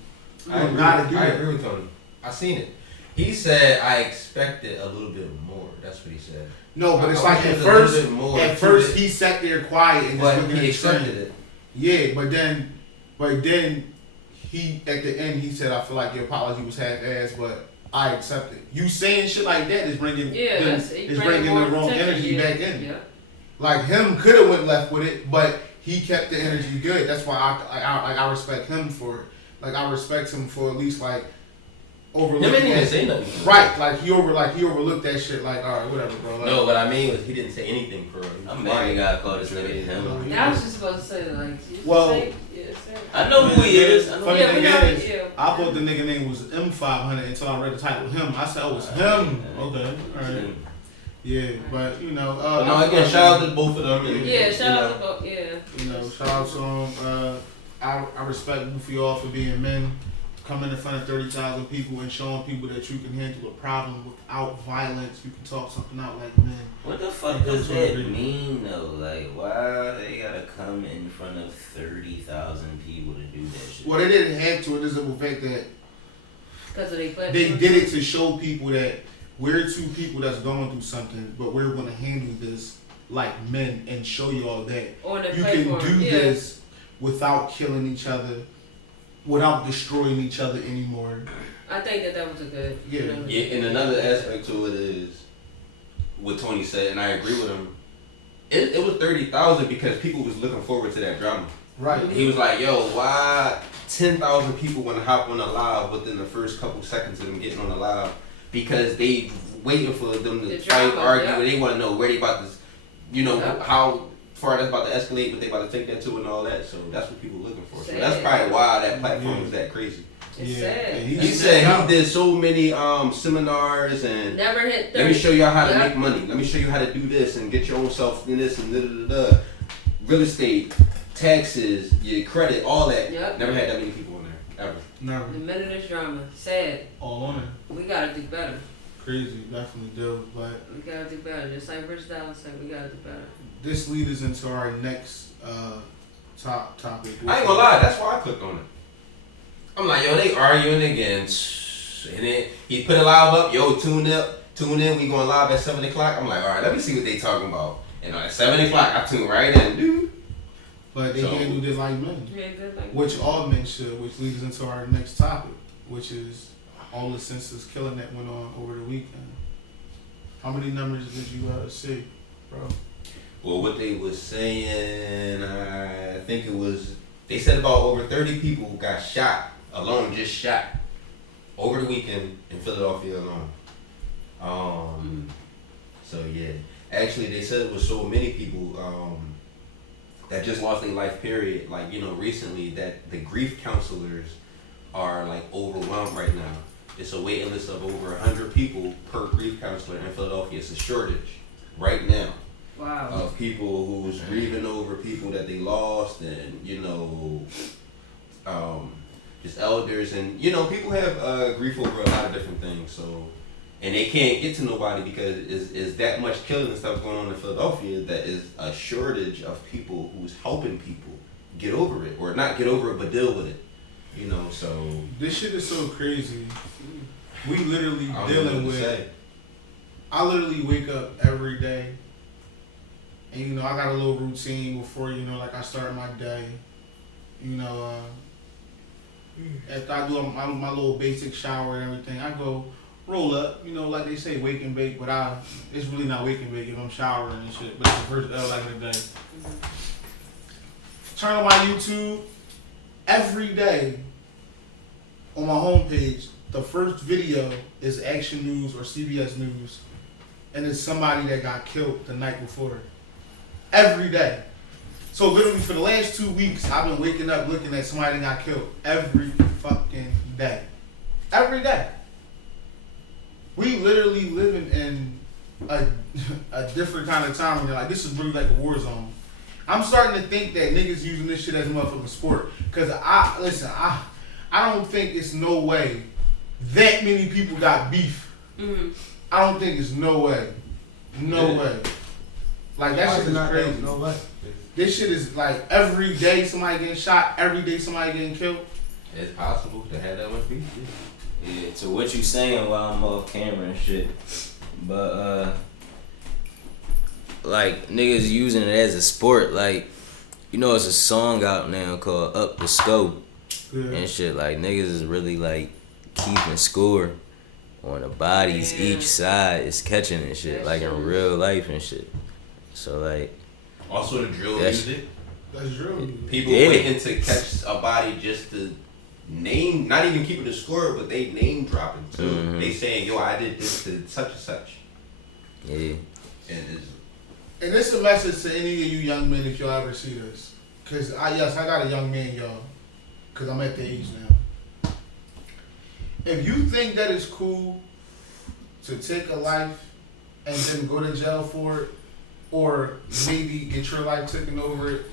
I agree with Tony. I seen it. He said, I expected a little bit more. That's what he said. No, but it's I like wish at it was a little first, bit more at to first it. he sat there quiet and just But looking at he the screen. accepted it. Yeah, but then he at the end he said, I feel like your apology was half-assed, but I accept it. You saying shit like that is bringing bringing the wrong energy back in. Yeah. Like him could have went left with it, but he kept the energy good. That's why I respect him for it. Like I respect him for at least like overlooking. Him didn't even that. say nothing. Right, like he overlooked that shit. Like all right, whatever, bro. Like, No, what I mean was he didn't say anything for real. I'm mad he got caught this nigga him. Yeah, I was just about to say like. Well, say. I know who he is. I know Funny Yeah, thing we know, is, yeah. I thought the nigga name was M500 until I read the title him. I said, oh, it's him. Okay, alright. Yeah, but you know. But no, again, shout out to both of them. And, Yeah, shout you out know, to both. Yeah. You know, shout out to them. I respect both of y'all for being men, coming in front of 30,000 people and showing people that you can handle a problem without violence. You can talk something out like men. What the fuck does that mean though? Like, why they gotta come in front of 30,000 people to do that shit? Well, they didn't have to. It is the fact that Because of they platform. they did it to show people that we're two people that's going through something, but we're going to handle this like men and show y'all that On the you can platform, do yeah. this without killing each other, without destroying each other anymore. I think that was a good. Yeah. Yeah, and another aspect to it is what Tony said, and I agree with him. It was 30,000 because people was looking forward to that drama. Right. He was like, yo, why 10,000 people want to hop on the live within the first couple seconds of them getting on the live? Because they waiting for them to fight, argue, they want to know where they about to, you know, how far that's about to escalate, but they about to take that to and all that. So that's what people looking for. So that's probably why that platform is that crazy. It's sad. He said he did so many seminars and never hit 30. Let me show y'all how to make money. Let me show you how to do this and get your own self in this and real estate, taxes, your credit, all that. Never had that many people on there ever. Never. The minute this drama, sad. All on it. We gotta do better. Crazy, definitely do, but we gotta do better. Just like Rich Dallas said, we gotta do better. This leads us into our next topic. I ain't gonna lie, that's why I clicked on it. I'm like, yo, they arguing again. And then he put a live up, yo, tune in, we going live at 7 o'clock. I'm like, all right, let me see what they talking about. And at 7 o'clock, I tune right in, dude. But they handled it like men. Which all men should, which leads us into our next topic, which is all the senseless killing that went on over the weekend. How many numbers did you see, bro? Well, what they was saying, I think it was, they said about over 30 people got shot, just shot, over the weekend in Philadelphia alone. So yeah, actually they said it was so many people that just lost their life, period. Like, you know, recently that the grief counselors are like overwhelmed right now. It's a waiting list of over 100 people per grief counselor in Philadelphia. It's a shortage right now. Wow. Of people who's grieving over people that they lost, and you know, just elders, and you know, people have grief over a lot of different things. So, and they can't get to nobody because is that much killing and stuff going on in Philadelphia that is a shortage of people who's helping people get over it, or not get over it but deal with it. You know, so this shit is so crazy. We literally dealing with. I literally wake up every day. And, you know, I got a little routine before, you know, like I start my day. You know, after I do my little basic shower and everything, I go roll up. You know, like they say, wake and bake, but it's really not wake and bake if I'm showering and shit. But it's the first L of the day. Turn on my YouTube. Every day on my homepage, the first video is Action News or CBS News. And it's somebody that got killed the night before. Every day. So literally for the last 2 weeks, I've been waking up looking at somebody that got killed every fucking day. Every day. We literally living in a different kind of time when you're like, this is really like a war zone. I'm starting to think that niggas using this shit as a motherfucking sport. Cause I don't think it's no way that many people got beef. Mm-hmm. I don't think it's no way. No way. Like, that shit is crazy. No way. This shit is like every day somebody getting shot, every day somebody getting killed. It's possible to have that much beef. Yeah, to what you saying while I'm off camera and shit. But, like, niggas using it as a sport. Like, you know, it's a song out now called Up the Scope. Yeah. And shit. Like, niggas is really, like, keeping score on the bodies. Yeah. Each side is catching and shit. Like, in real life and shit. So, like... Also the drill music. That's drill music. People waiting to catch a body just to name... Not even keeping the score, but they name dropping, too. Mm-hmm. They saying, yo, I did this to such and such. Yeah. And this is a message to any of you young men if y'all ever see this. Because, I got a young man, y'all. Because I'm at the age now. If you think that it's cool to take a life and then go to jail for it, or maybe get your life taken over it,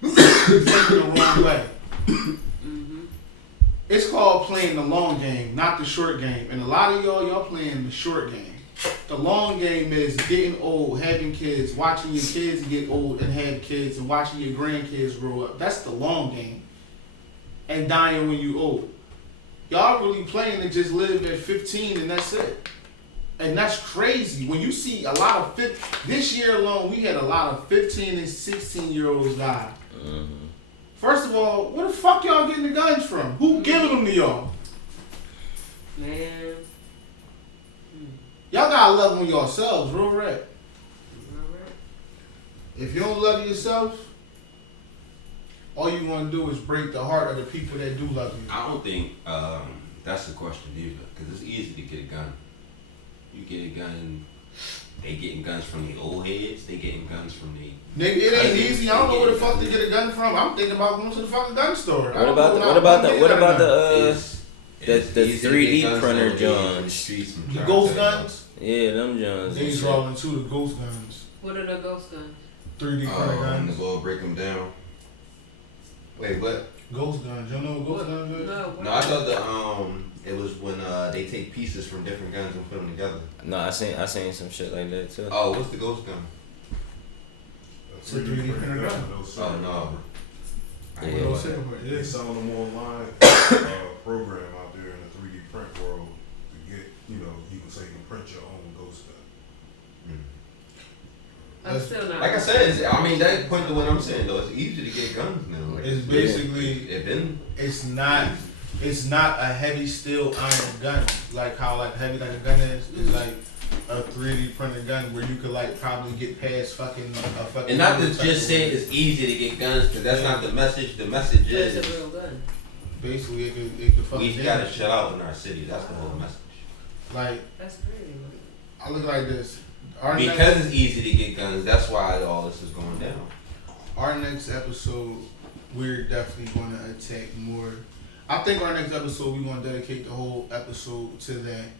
you're taking the wrong way. Mm-hmm. It's called playing the long game, not the short game. And a lot of y'all playing the short game. The long game is getting old, having kids, watching your kids get old and have kids, and watching your grandkids grow up. That's the long game. And dying when you old. Y'all really playing to just live at 15 and that's it. And that's crazy. When you see a lot of this year alone, we had a lot of 15 and 16-year-olds die. Mm-hmm. First of all, where the fuck y'all getting the guns from? Who giving them to y'all? Man. Y'all gotta love on yourselves, real rap. Alright. If you don't love yourself, all you want to do is break the heart of the people that do love you. I don't think that's the question either, because it's easy to get a gun. You get a gun, they getting guns from the old heads, they getting guns from the... Nigga, it ain't easy. I don't know where the fuck to get a gun from. I'm thinking about going to the fucking gun store. What about the 3D printer Johns? The ghost guns? Yeah, them Johns. These rolling too, the ghost guns. What are the ghost guns? 3D printer guns. To go break them down. Wait, what? Ghost guns. You know what ghost guns is? No, I thought it was when they take pieces from different guns and put them together. No, I seen some shit like that too. Oh, what's the ghost gun? It's a 3D printer gun. Oh no. Yeah. They selling them online program out there in the 3D print world to get, you can say you can print your own ghost gun. I'm still not. Like I said, that point to what I'm saying though, it's easy to get guns now. Like, It's basically it's not a heavy steel iron gun like how heavy like a gun is. It's like a 3D printed gun where you could probably get past fucking. And not to just say it's easy to get guns, because that's not the message. The message is it's a real gun. Basically, it could fucking. We gotta shut out in our city. That's the whole message. That's crazy. I look like this. Because it's easy to get guns, that's why all this is going down. Our next episode, we're definitely going to attack more. I think our next episode, we're going to dedicate the whole episode to that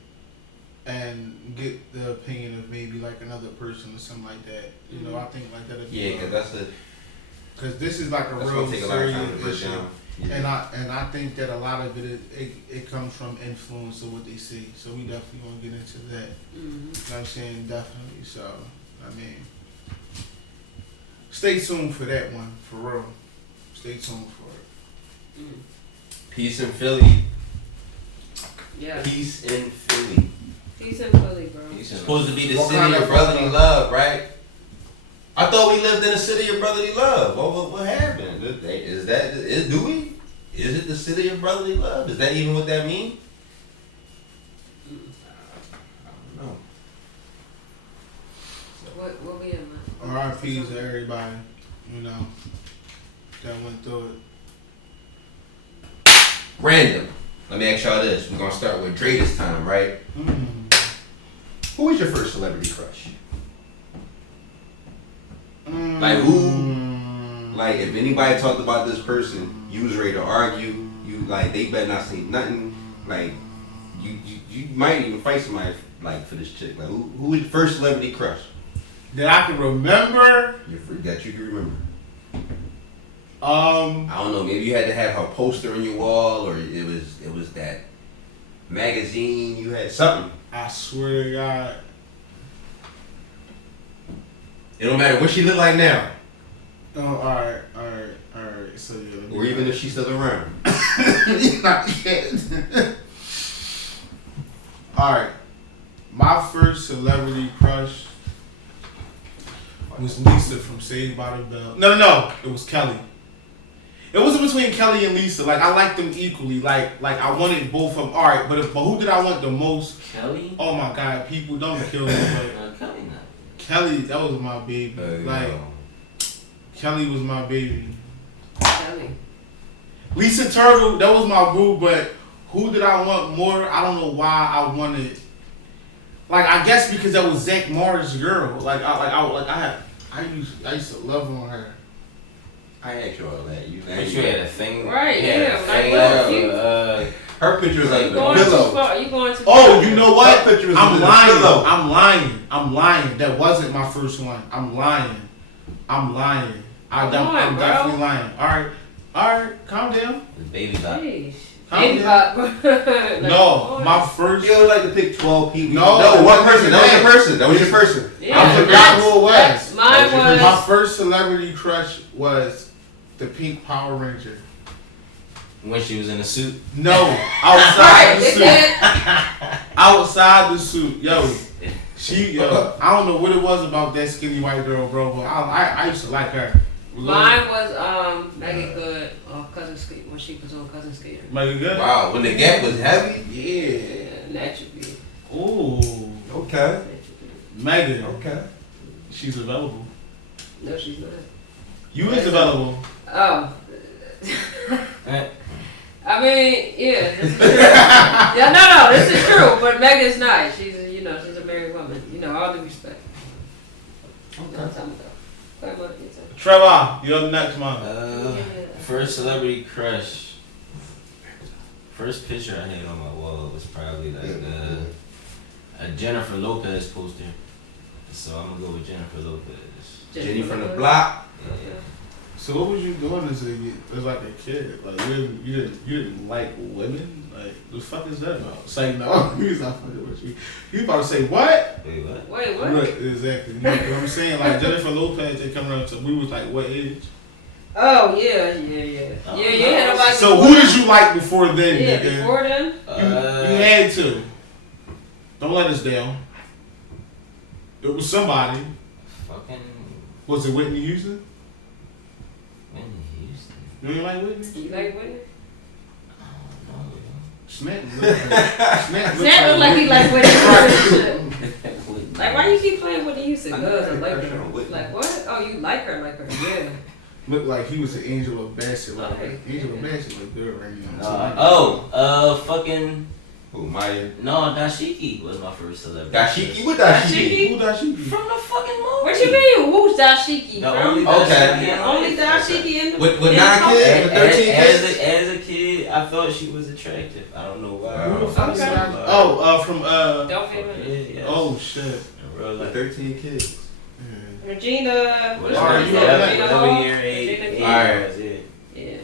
and get the opinion of maybe another person or something like that. You know, I think that'd be. Yeah, because that's the. Because this is a real serious issue. Yeah. And I think that a lot of it comes from influence of what they see. So we definitely gonna get into that. Mm-hmm. You know what I'm saying? Definitely. So stay tuned for that one, for real. Stay tuned for it. Peace in Philly. Yeah. Peace in Philly. Peace in Philly, bro. It's supposed to be the city of brotherly love, right? I thought we lived in a city of brotherly love. What happened? Do we? Is it the city of brotherly love? Is that even what that means? I don't know. So what we in, man? R.I.P. to everybody, that went through it. Random. Let me ask y'all this. We're gonna start with Dre this time, right? Who was your first celebrity crush? Like who? Like if anybody talked about this person, you was ready to argue. They better not say nothing. Like you might even fight somebody for this chick. Like who was your first celebrity crush? That I can remember. That you can remember. I don't know. Maybe you had to have her poster on your wall, or it was that magazine you had something. I swear to God. It don't matter what she look like now. Oh, alright. So yeah. Or even if she's still around. Not yet. Alright. My first celebrity crush was Lisa from Saved by the Bell. No. It was Kelly. It wasn't between Kelly and Lisa. I liked them equally. I wanted both of them. Alright, but who did I want the most? Kelly? Oh my God, people don't kill me. But Kelly not. Kelly, that was my baby. Kelly was my baby. Kelly. Lisa Turtle, that was my boo, but who did I want more? I don't know why I wanted. I guess because that was Zach Morris' girl. I used to love on her. I asked you all that. You had a thing. Right, yeah. Her picture was like the pillow. You going too far. Oh, you know what? Her picture was I'm lying. I'm lying. That wasn't my first one. I'm lying. I'm definitely lying. All right. Calm down. Baby bop. Baby bop. No, my first. You always like to pick 12 people. No, one person. That was your person. Yeah, I forgot who it was. Mine was. My first celebrity crush was the Pink Power Ranger. When she was in a suit? No, outside the suit. Outside the suit. I don't know what it was about that skinny white girl, bro, but I used to like her. Mine was Megan Good on Cousin Skate when she was on Cousin Skater. Megan Good? Wow, when the gap was heavy? Yeah. Okay. Megan. Okay. She's available. No, she's not. You is available. Oh. I mean, yeah, this is true. Yeah, no, this is true. But Megan's not. She's a married woman. All due respect. Okay. Long time ago. Trevor, you're up next, man. First celebrity crush. First picture I had on my wall was probably like a Jennifer Lopez poster. So I'm gonna go with Jennifer Lopez. Jenny from the block. Yeah. So what was you doing as like a kid? Like you didn't like women? Like the fuck is that about? Say no. He's not fucking with you. He's about to say what? Wait, what? Wait, what? Look, exactly. You know what I'm saying? Like Jennifer Lopez, they come around to we was like what age? Oh yeah. Oh, Yeah, you had nobody. So who did you like before then? Yeah, nigga? before then. You had to. Don't let us down. It was somebody. Fucking Was it Whitney Houston? Whitney Houston. You ain't like Whitney? You like Whitney? Snap Snap look like he like Whitney. Like why you keep playing Whitney Houston? Cause I like her. Like what? Oh, you like her? Yeah. Looked like he was an Angela Bassett. Like, Okay. Angela Bassett look good right now. Fucking. Who, Maya? No, Dashiki was my first celebrity. Dashiki? What Dashiki? Who Dashiki? From the fucking movie. What you mean? Who's Dashiki? The From? only Okay. The only Dashiki in the With in 9 the kids? culture? With 13 kids? As a kid, I thought she was attractive. I don't know why. Who the fuck is Okay. that? from Yeah, Don't feel it. yeah. Oh shit. In real With life. 13 kids. Regina. Whatever, Alright, you whatever know year Regina age King. Alright. was it. Yeah.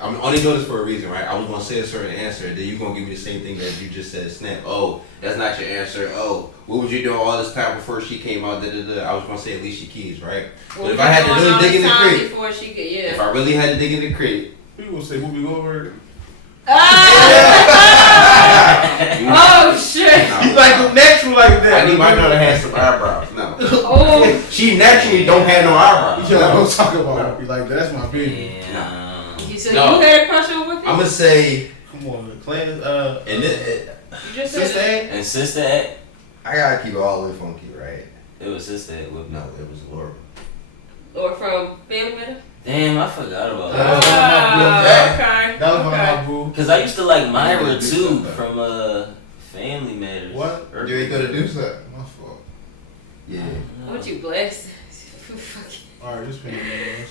I'm only doing this for a reason, right? I was gonna say a certain answer, then you're gonna give me the same thing that you just said, Snap. Oh, that's not your answer. Oh, what was you doing all this time before she came out? I was gonna say Alicia Keys, right? But if I had to really dig in the crate, before she could, if I really had to dig in the crate, You gonna say Whoopi Goldberg? Oh shit! You like natural like that? I need my daughter to have some eyebrows. No, Oh, she naturally don't have no eyebrows. Yeah, don't talk about Whoopi like that. That's my baby. Yeah. you said No. you had a crush on Whoopi? I'm gonna say, Come on, class. and You just Sister said Act? And Sister Act, I gotta keep it all the way funky, right? it was Sister Act with me. No, it was Laura. or from Family Matters. Damn, I forgot about Oh, that. Okay. That was one of Okay. my boo. Cause I used to like Myra do too something. from Family Matters. What? Or- You ain't gonna do something. My fault. Yeah. What you blessed? Alright, just pay me.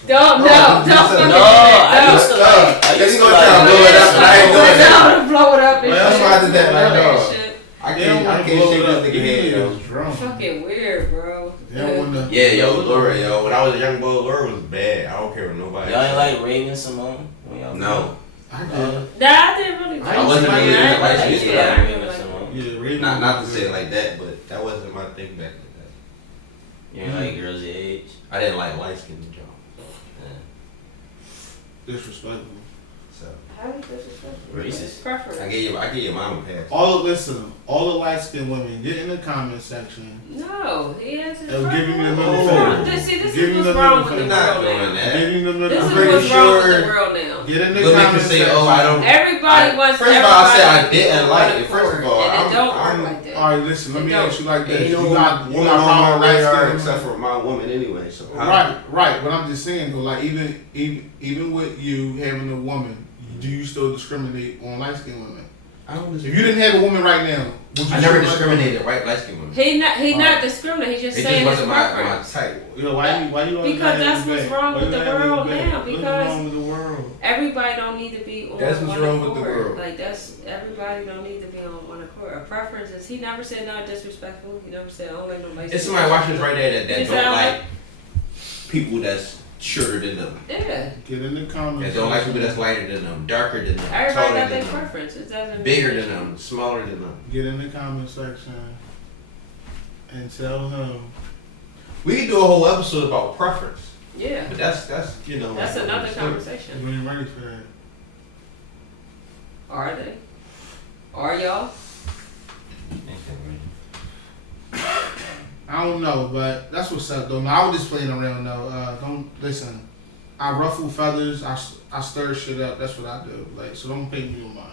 Don't No, fucking No, I used to like. I used to gonna try to like. blow it up, but I ain't doing that. to blow it up and Well, that's shit. why I did that, like, Blow dog. shit. I They don't can't want to shake blow this it up. nigga head, yo. These niggas drunk. Fucking weird, bro. They don't want to. Yeah, yo, Laura, yo. When I was a young boy, Laura was bad. I don't care what nobody Y'all ain't said. like Raven Simone? When y'all No. I did. Nah, I didn't really. I wasn't really I into light didn't skin like- stuff. yeah, I Raven didn't like- Simone. Yeah, Raven. Not to say it like that, but that wasn't my thing back then. You ain't like girls your age? I didn't like light skinned John. Disrespectful. So How is this disrespectful? Racist. Preference. I gave your mom a pass. All the light skinned women, get in the comment section. No, he has his Oh, give me the preference. middle finger. This Give me is what's the wrong middle with the finger. Not world doing now. that. Get in the middle. This I'm is pretty what's wrong with sure. the world now. Get in the But make comment you say, section. oh, I don't. Everybody wants. First of all, I said I everybody didn't to like run it. First of all, and I'm- it don't I'm- work like that. All right, listen. Let me ask you like this. Ain't no You got woman on power my radar light-skinned except women. for my woman anyway. So how- Right. But I'm just saying though, like even with you having a woman, do you still discriminate on light skinned women? I don't. If you didn't have a woman right now, would you I never still like discriminated white light skinned women. He not Alright. discriminating. He's just It saying just his wasn't my preference. type. her? You know, why you always Because gotta that's have what's it wrong back? with Why the you gotta have world it back? now, What's because- wrong with the world? Everybody don't need to be on That's what's one wrong with the accord. world. Like everybody don't need to be on one accord. A preference is he never said not disrespectful. He never said I don't like no light There's skin. somebody watching this right there that Just don't sound like people that's shorter than them. Yeah. Get in the comments. That don't like people that's lighter than them, darker than them, Everybody taller got their than them, preference. It doesn't bigger mean- than them, smaller than them. Get in the comment section and tell him. We can do a whole episode about preference, Yeah. but that's you know. That's another You conversation. ain't ready for that. Are they? Are y'all? I don't know, but that's what's up though. No, I was just playing around though. Don't listen. I ruffle feathers. I stir shit up. That's what I do. Like, so don't pay me no mind.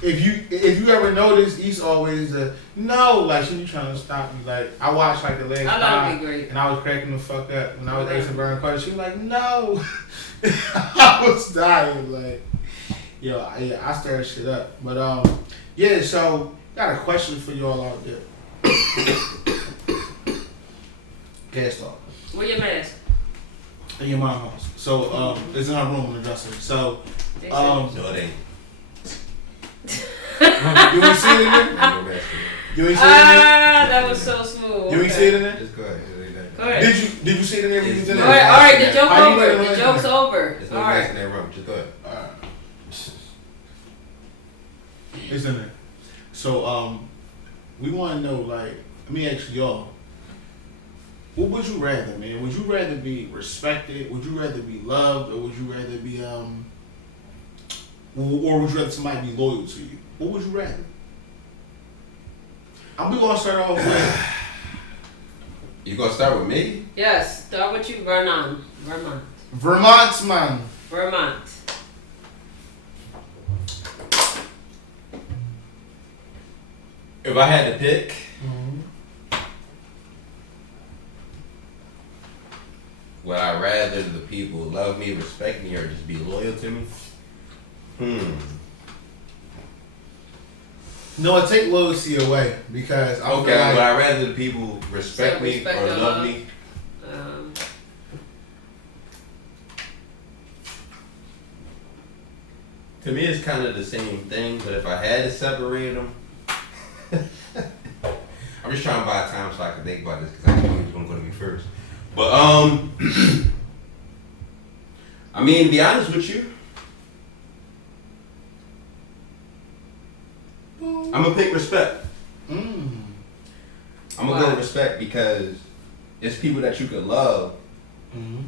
If you ever notice, East always no, like she be trying to stop me. Like I watched like the last time, and I was cracking the fuck up when I was asking Burn Carter. She was like, no, I was dying. Like, yo, I stir shit up. But yeah. So got a question for y'all out there. Gas talk. Where your mask? In your mom's house. So it's in her room in the dresser. So No, it ain't. you ain't see it in there? You ain't see it in there? That was so smooth. You ain't see it in there? Just go ahead. Go ahead. Did you see it in there? When you was in there? All right, the joke How you over. let it The run? joke's over. There's All no mask right. in that room. Just go ahead. It's in there. So we want to know, like, let me ask y'all, what would you rather, man? Would you rather be respected? Would you rather be loved, or would you rather be or would you rather somebody be loyal to you? What would you rather? We gonna start off with. You gonna start with me? Yes, start with you, Vermont. Vermont's man. Vermont. If I had to pick, would I rather the people love me, respect me, or just be loyal to me? No, take loyalty away because I Okay, feel like would I rather the people respect me Respect or or love love. me? To me, it's kind of the same thing, but if I had to separate them, I'm just trying to buy time so I can think about this because I know he's gonna go to me first. But I mean, to be honest with you, I'm gonna pick respect. I'm gonna go with respect because it's people that you can love.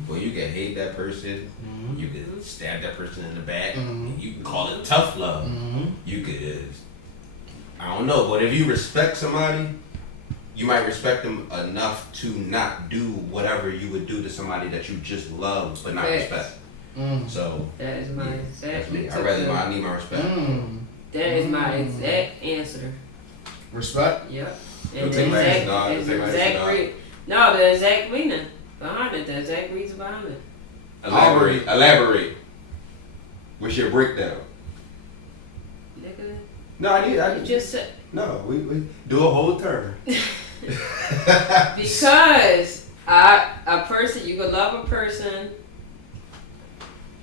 Well, you can hate that person. You can stab that person in the back. You can call it tough love. You could, I don't know, but if you respect somebody, you might respect them enough to not do whatever you would do to somebody that you just love but not respect. So that is my exact. that's me. I need my respect. That is my exact answer. respect. Yep. You'll And take the my exact, answer, dog. You'll and take the my exact answer, dog. no, the exact meaning behind it, the exact reason behind it. Elaborate. What's your breakdown? Nigga, No, I you just said No, we do a whole turn. because a person, you can love a person,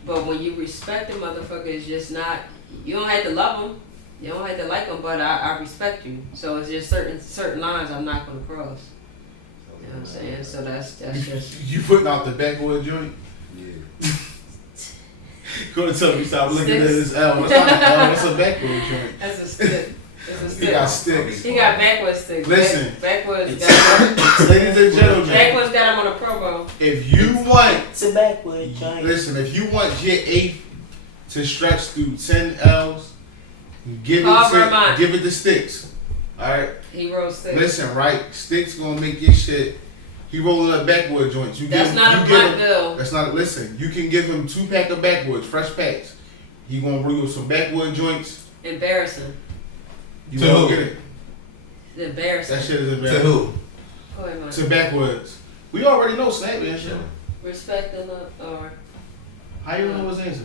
but when you respect a motherfucker, it's just not. You don't have to love them, you don't have to like them, but I respect you. So it's just certain lines I'm not gonna cross. You know what I'm saying? So that's just. You putting out the backwood joint? Yeah. Go to tell me stop looking at this L. It's not an L, it's a backwood joint. That's a stick. It's a He stick. got sticks. He got backwards sticks. Listen. Backwards got Ladies and gentlemen, backwards got him on a promo. if you want, It's a backwood joint. listen, if you want your 8 to stretch through 10 L's, give Paul Vermont. it to Sticks. Alright? He rolled sticks. Listen, right? Sticks gonna make your shit. He rolling up backwood joints. That's not a blunt bill. That's not, listen, you can give him 2 pack of backwoods, fresh packs. He gonna bring you some backwood joints. Embarrassing. You To won't who? get it. Embarrassing. That shit is To embarrassing. who? Go ahead, Mike. To backwoods. We already know Snap and shit. Respect and love, or How you know his answer?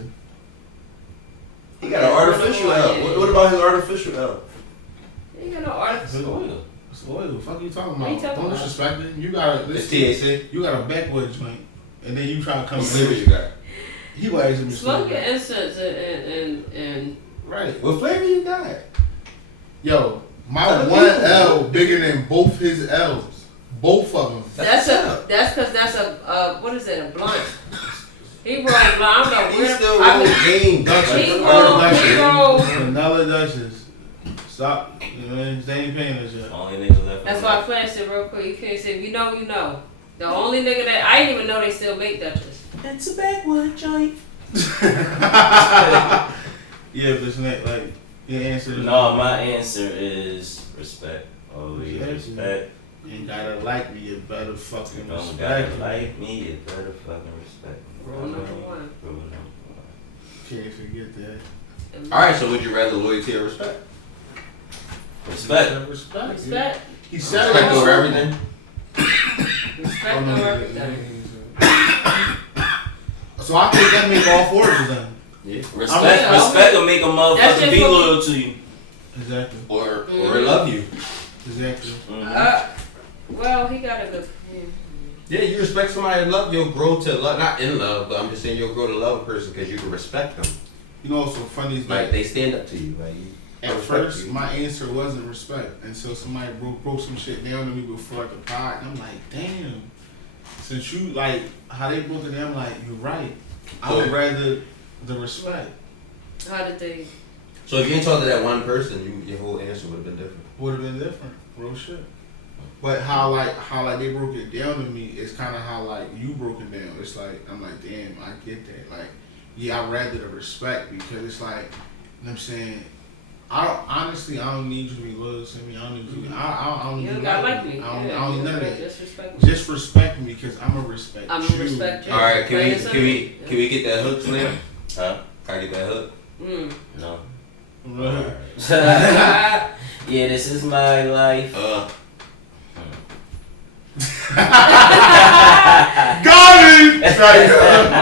He got an artificial L. What about his artificial L? you got no artificial. Oil. It's oil. Fuck you talking What you about? talking Don't about? disrespect it. You got a It's listen, THC. you got a backwood joint, and then you try to come. What flavors you got? He was asking me Smoke your something. incense and Right. What flavor you got? Yo, my Other one people. L bigger than both his L's. Both of them. that's because that's a what is it, a blunt? He rolled blunt. I don't know He where. still I roll mean, game Dutchess. He Dutchess. rolled. Vanilla Dutchess. Stop. You know what I'm saying? Paying this shit. Only nigga left. That's why I flashed it real quick. You can't say, you know, you know. The only nigga that I didn't even know they still make Dutchess. It's a backwood joint. Yeah, but it's not like your answer. Is No, my answer is respect. Always Yeah. respect. You gotta like me, you better fucking You don't respect gotta me. like me, you better fucking respect me. Rule number one. Can't forget that. Alright, so would you rather loyalty or respect? Respect. Respect. He said Respect over everything? Respect over everything. So I think that make all four of us then. Yeah. Respect will make a motherfucker be loyal to you. Exactly. Or love you. Exactly. Well, he got a good. Yeah, you respect somebody that love, you'll grow to love, not in love, but I'm just saying you'll grow to love a person because you can respect them. You know what's so funny is Like, they stand up to you. Like, at first, my answer wasn't respect until somebody broke some shit down to me before the pod, and I'm like, damn. Since you, like, how they broke it down, I'm like, you're right. I would rather the respect. How did they? So if you didn't talk to that one person, your whole answer would have been different. Would have been different. Real shit. But how they broke it down to me is kind of how, like, you broke it down. It's like, I'm like, damn, I get that. Like, yeah, I'd rather the respect because it's like, you know what I'm saying, I don't need you to be loyal to me. I don't need you. I don't need You you gotta to like me. I don't need none of that. Just respect me. Just respect me because I'm a respect I'm you. a respect you. All right, can we get that hook, Slim? Huh? Can I get that hook? No. Right. Yeah, this is my life. Got it!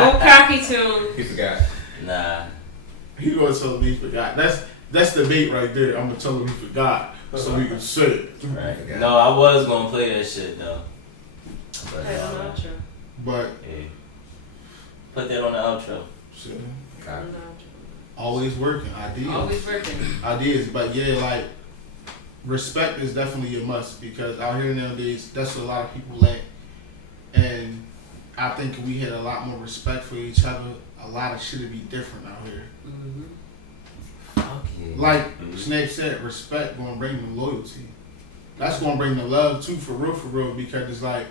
Old cocky tune. He forgot. Nah. He gonna tell me he forgot. That's the bait right there. I'm gonna tell him he forgot so we can say it. Right. No, I was gonna play that shit though. But, Hey, on the outro. But yeah. Put that on the outro. shit, On the outro. always working. Always working. Ideas. But yeah, like respect is definitely a must because out here nowadays, that's what a lot of people lack. And I think if we had a lot more respect for each other, a lot of shit would be different out here. Fuck yeah. Like Snape said, respect gonna bring them loyalty. That's gonna bring the love too, for real, because it's like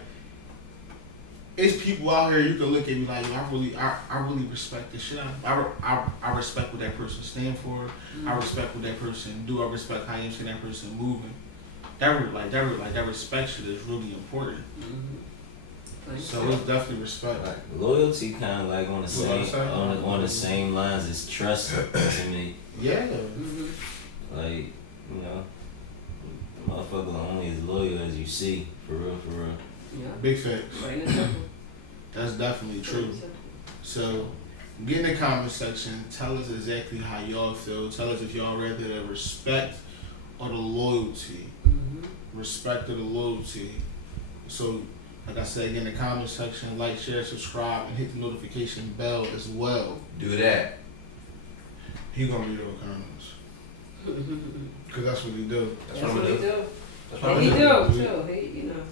it's people out here you can look at me like, I really respect this shit. I respect what that person stand for. I respect what that person do. I respect how you see that person moving. That respect shit is really important. So it's definitely respect. Like, loyalty kind of like on the same on the same lines as trust to me. Yeah. Like, you know, the motherfucker only as loyal as you see. For real. Yeah. Big facts. Plain and simple. That's definitely true. So get in the comment section. Tell us exactly how y'all feel. Tell us if y'all rather the respect or the loyalty. Respect or the loyalty. So like I said, get in the comment section, like, share, subscribe, and hit the notification bell as well. Do that. He gonna read your comments. Cause that's what he do. That's what he do. That's And what he I'm do doing. too. He, you know.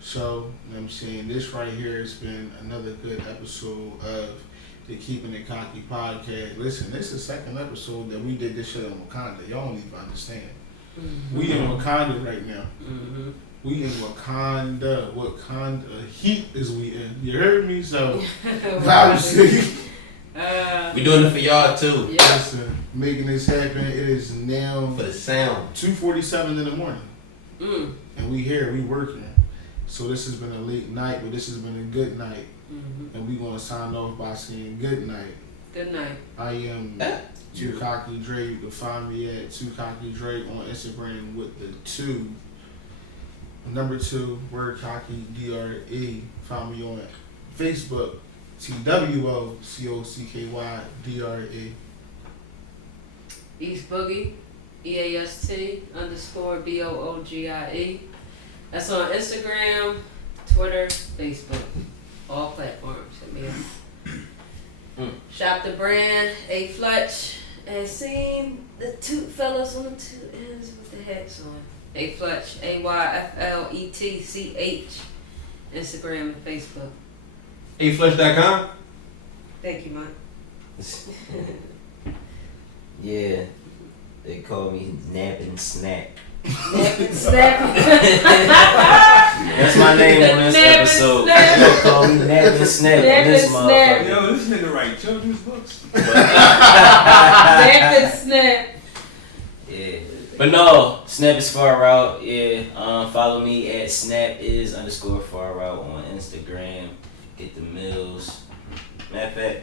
So, you know what I'm saying, this right here has been another good episode of the Keepin It Cocky podcast. Listen, this is the second episode that we did this shit on Wakanda. Y'all don't even understand. We in Wakanda right now. We in Wakanda. Wakanda heat is we in. You heard me? So, obviously, We doing it for y'all too. Yeah. listen, making this happen. It is now For the sound. 2:47 in the morning. And we here, we working. So this has been a late night, but this has been a good night. And we gonna sign off by saying good night. Good night. I am Too Cocky Dre. You can find me at Too Cocky Dre on Instagram with the 2. Number 2, Word Cocky DRE. Find me on Facebook, TWOCOCKY DRE. East Boogie, EAST_BOOGIE. That's on Instagram, Twitter, Facebook, all platforms. Hit me up. Shop the brand, A Fletch, and seen the two fellas on the two ends with the hats on. A Fletch, AYFLETCH, Instagram and Facebook. Aflesh.com. Thank you, Mike. Yeah. They call me Nap and Snap. Nap and Snap. That's my name on this Nap and episode. Snap. They call me Nap and Snap on Nap this and Snap. motherfucker. Yo, this nigga write children's books. Nap and Snap. Yeah. But no, Snap is far out. Yeah. Follow me at snapis_far out on Instagram. Get the mills. Matter of fact,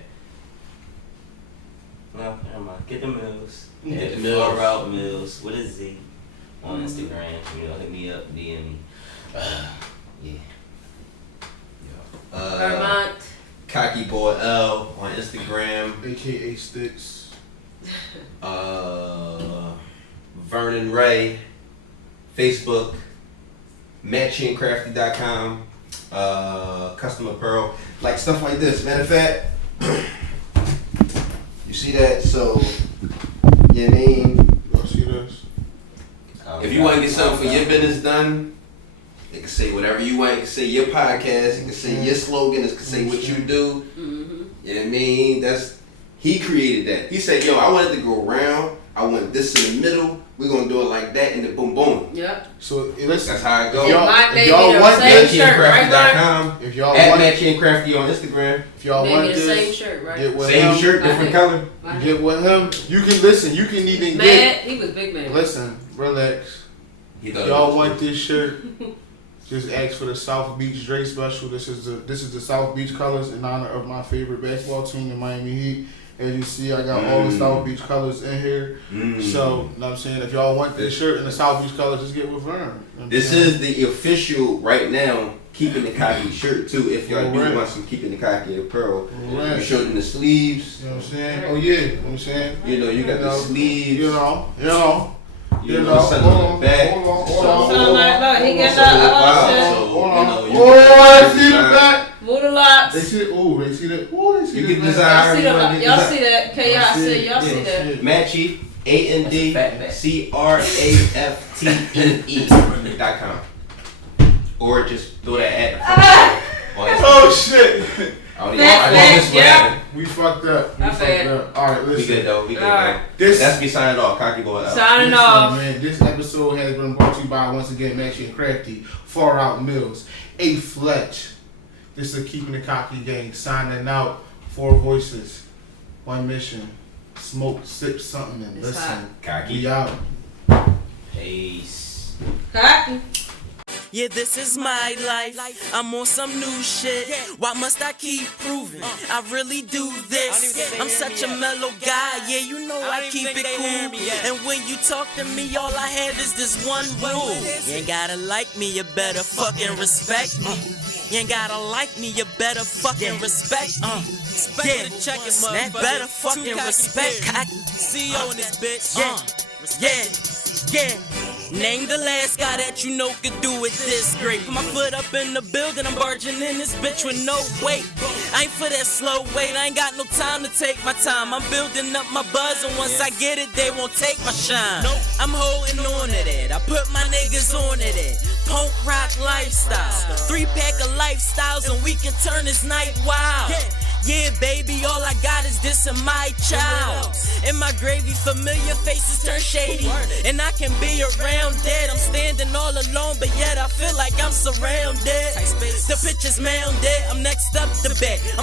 no, never mind. Get the Mills. Get the Mills. Far Out Mills with a Z on Instagram. You know, hit me up, DM me. Yeah. Vermont. Cocky Boy L on Instagram. AKA Sticks. Vernon Ray. Facebook. MatchingCrafty.com. Custom Apparel. Like stuff like this. Matter of fact, you see that? So, you know what I mean? Y'all see this? If you want to get something for your business done, it can say whatever you want. It can say your podcast. It can say your slogan. It can say what you do. Mm-hmm. You know what I mean? He created that. He said, yo, I wanted to go around. I want this in the middle. We're going to do it like that and then boom, boom. Yep. So listen, That's how it goes. if y'all want this, MatchingCrafty.com. if y'all At want, MatchingCrafty on Instagram. if y'all want the this, same shirt, right? get with Same him. shirt, different color. Get with him. You can listen. You can even Mad, get. he was big man. Listen, relax. He If thought y'all it was want this shirt, just ask for the South Beach Dre special. This is the South Beach colors in honor of my favorite basketball team, the Miami Heat. As you see, I got all the South Beach colors in here. So, you know what I'm saying? If y'all want this shirt in the South Beach colors, just get with Vern. This is the official, right now, Keepin the Cocky shirt, too. If y'all do Right. want some Keepin the Cocky apparel. Right. You showed in the sleeves. You know what I'm saying? Oh, yeah. You know what I'm saying? You know, you got the sleeves. You know. You know, something on the back. Hold on. He got So, that Hold you on. know, you Oh, can I see the back. Move the locks. They see it. Oh, they see that. Oh, they see You the can back. design. Y'all see You wanna the, get y'all design. see that? Can y'all see? Y'all see that? shit. Matchy, ANDCRAFTENE.com. Or just throw that at the front. Oh, shit. I know this what happened. We fucked up. My bad. All right, We listen. good though. We good All right. though. That's me signing off. Cocky Boy out. Signing Listen, off. man, this episode has been brought to you by, once again, Maxie and Crafty, Far Out Mills, A Fletch. This is Keeping the Cocky Gang, signing out. 4 voices, 1 mission. Smoke, sip something, and It's listen. hot. Cocky. We out. Peace. Cocky. Yeah, this is my life. I'm on some new shit. Why must I keep proving I really do this? I'm such a mellow guy. Yeah, you know I keep it cool. And when you talk to me, all I have is this one rule. You ain't gotta like me, you better fucking respect me. You ain't gotta like me, you better fucking respect me. Yeah, better fucking respect. CEO in this bitch. Yeah. Name the last guy that you know could do it this great. Put my foot up in the building, I'm barging in this bitch with no weight. I ain't for that slow wait, I ain't got no time to take my time. I'm building up my buzz, and once I get it, they won't take my shine. I'm holding on to that, I put my niggas on to that. Punk rock lifestyle, 3-pack of lifestyles, and we can turn this night wild. Yeah, baby, all I got is this and my child. In my gravy, familiar faces turn shady. And I can be around dead. I'm standing all alone, but yet I feel like I'm surrounded. The picture's mounded, I'm next up the bed.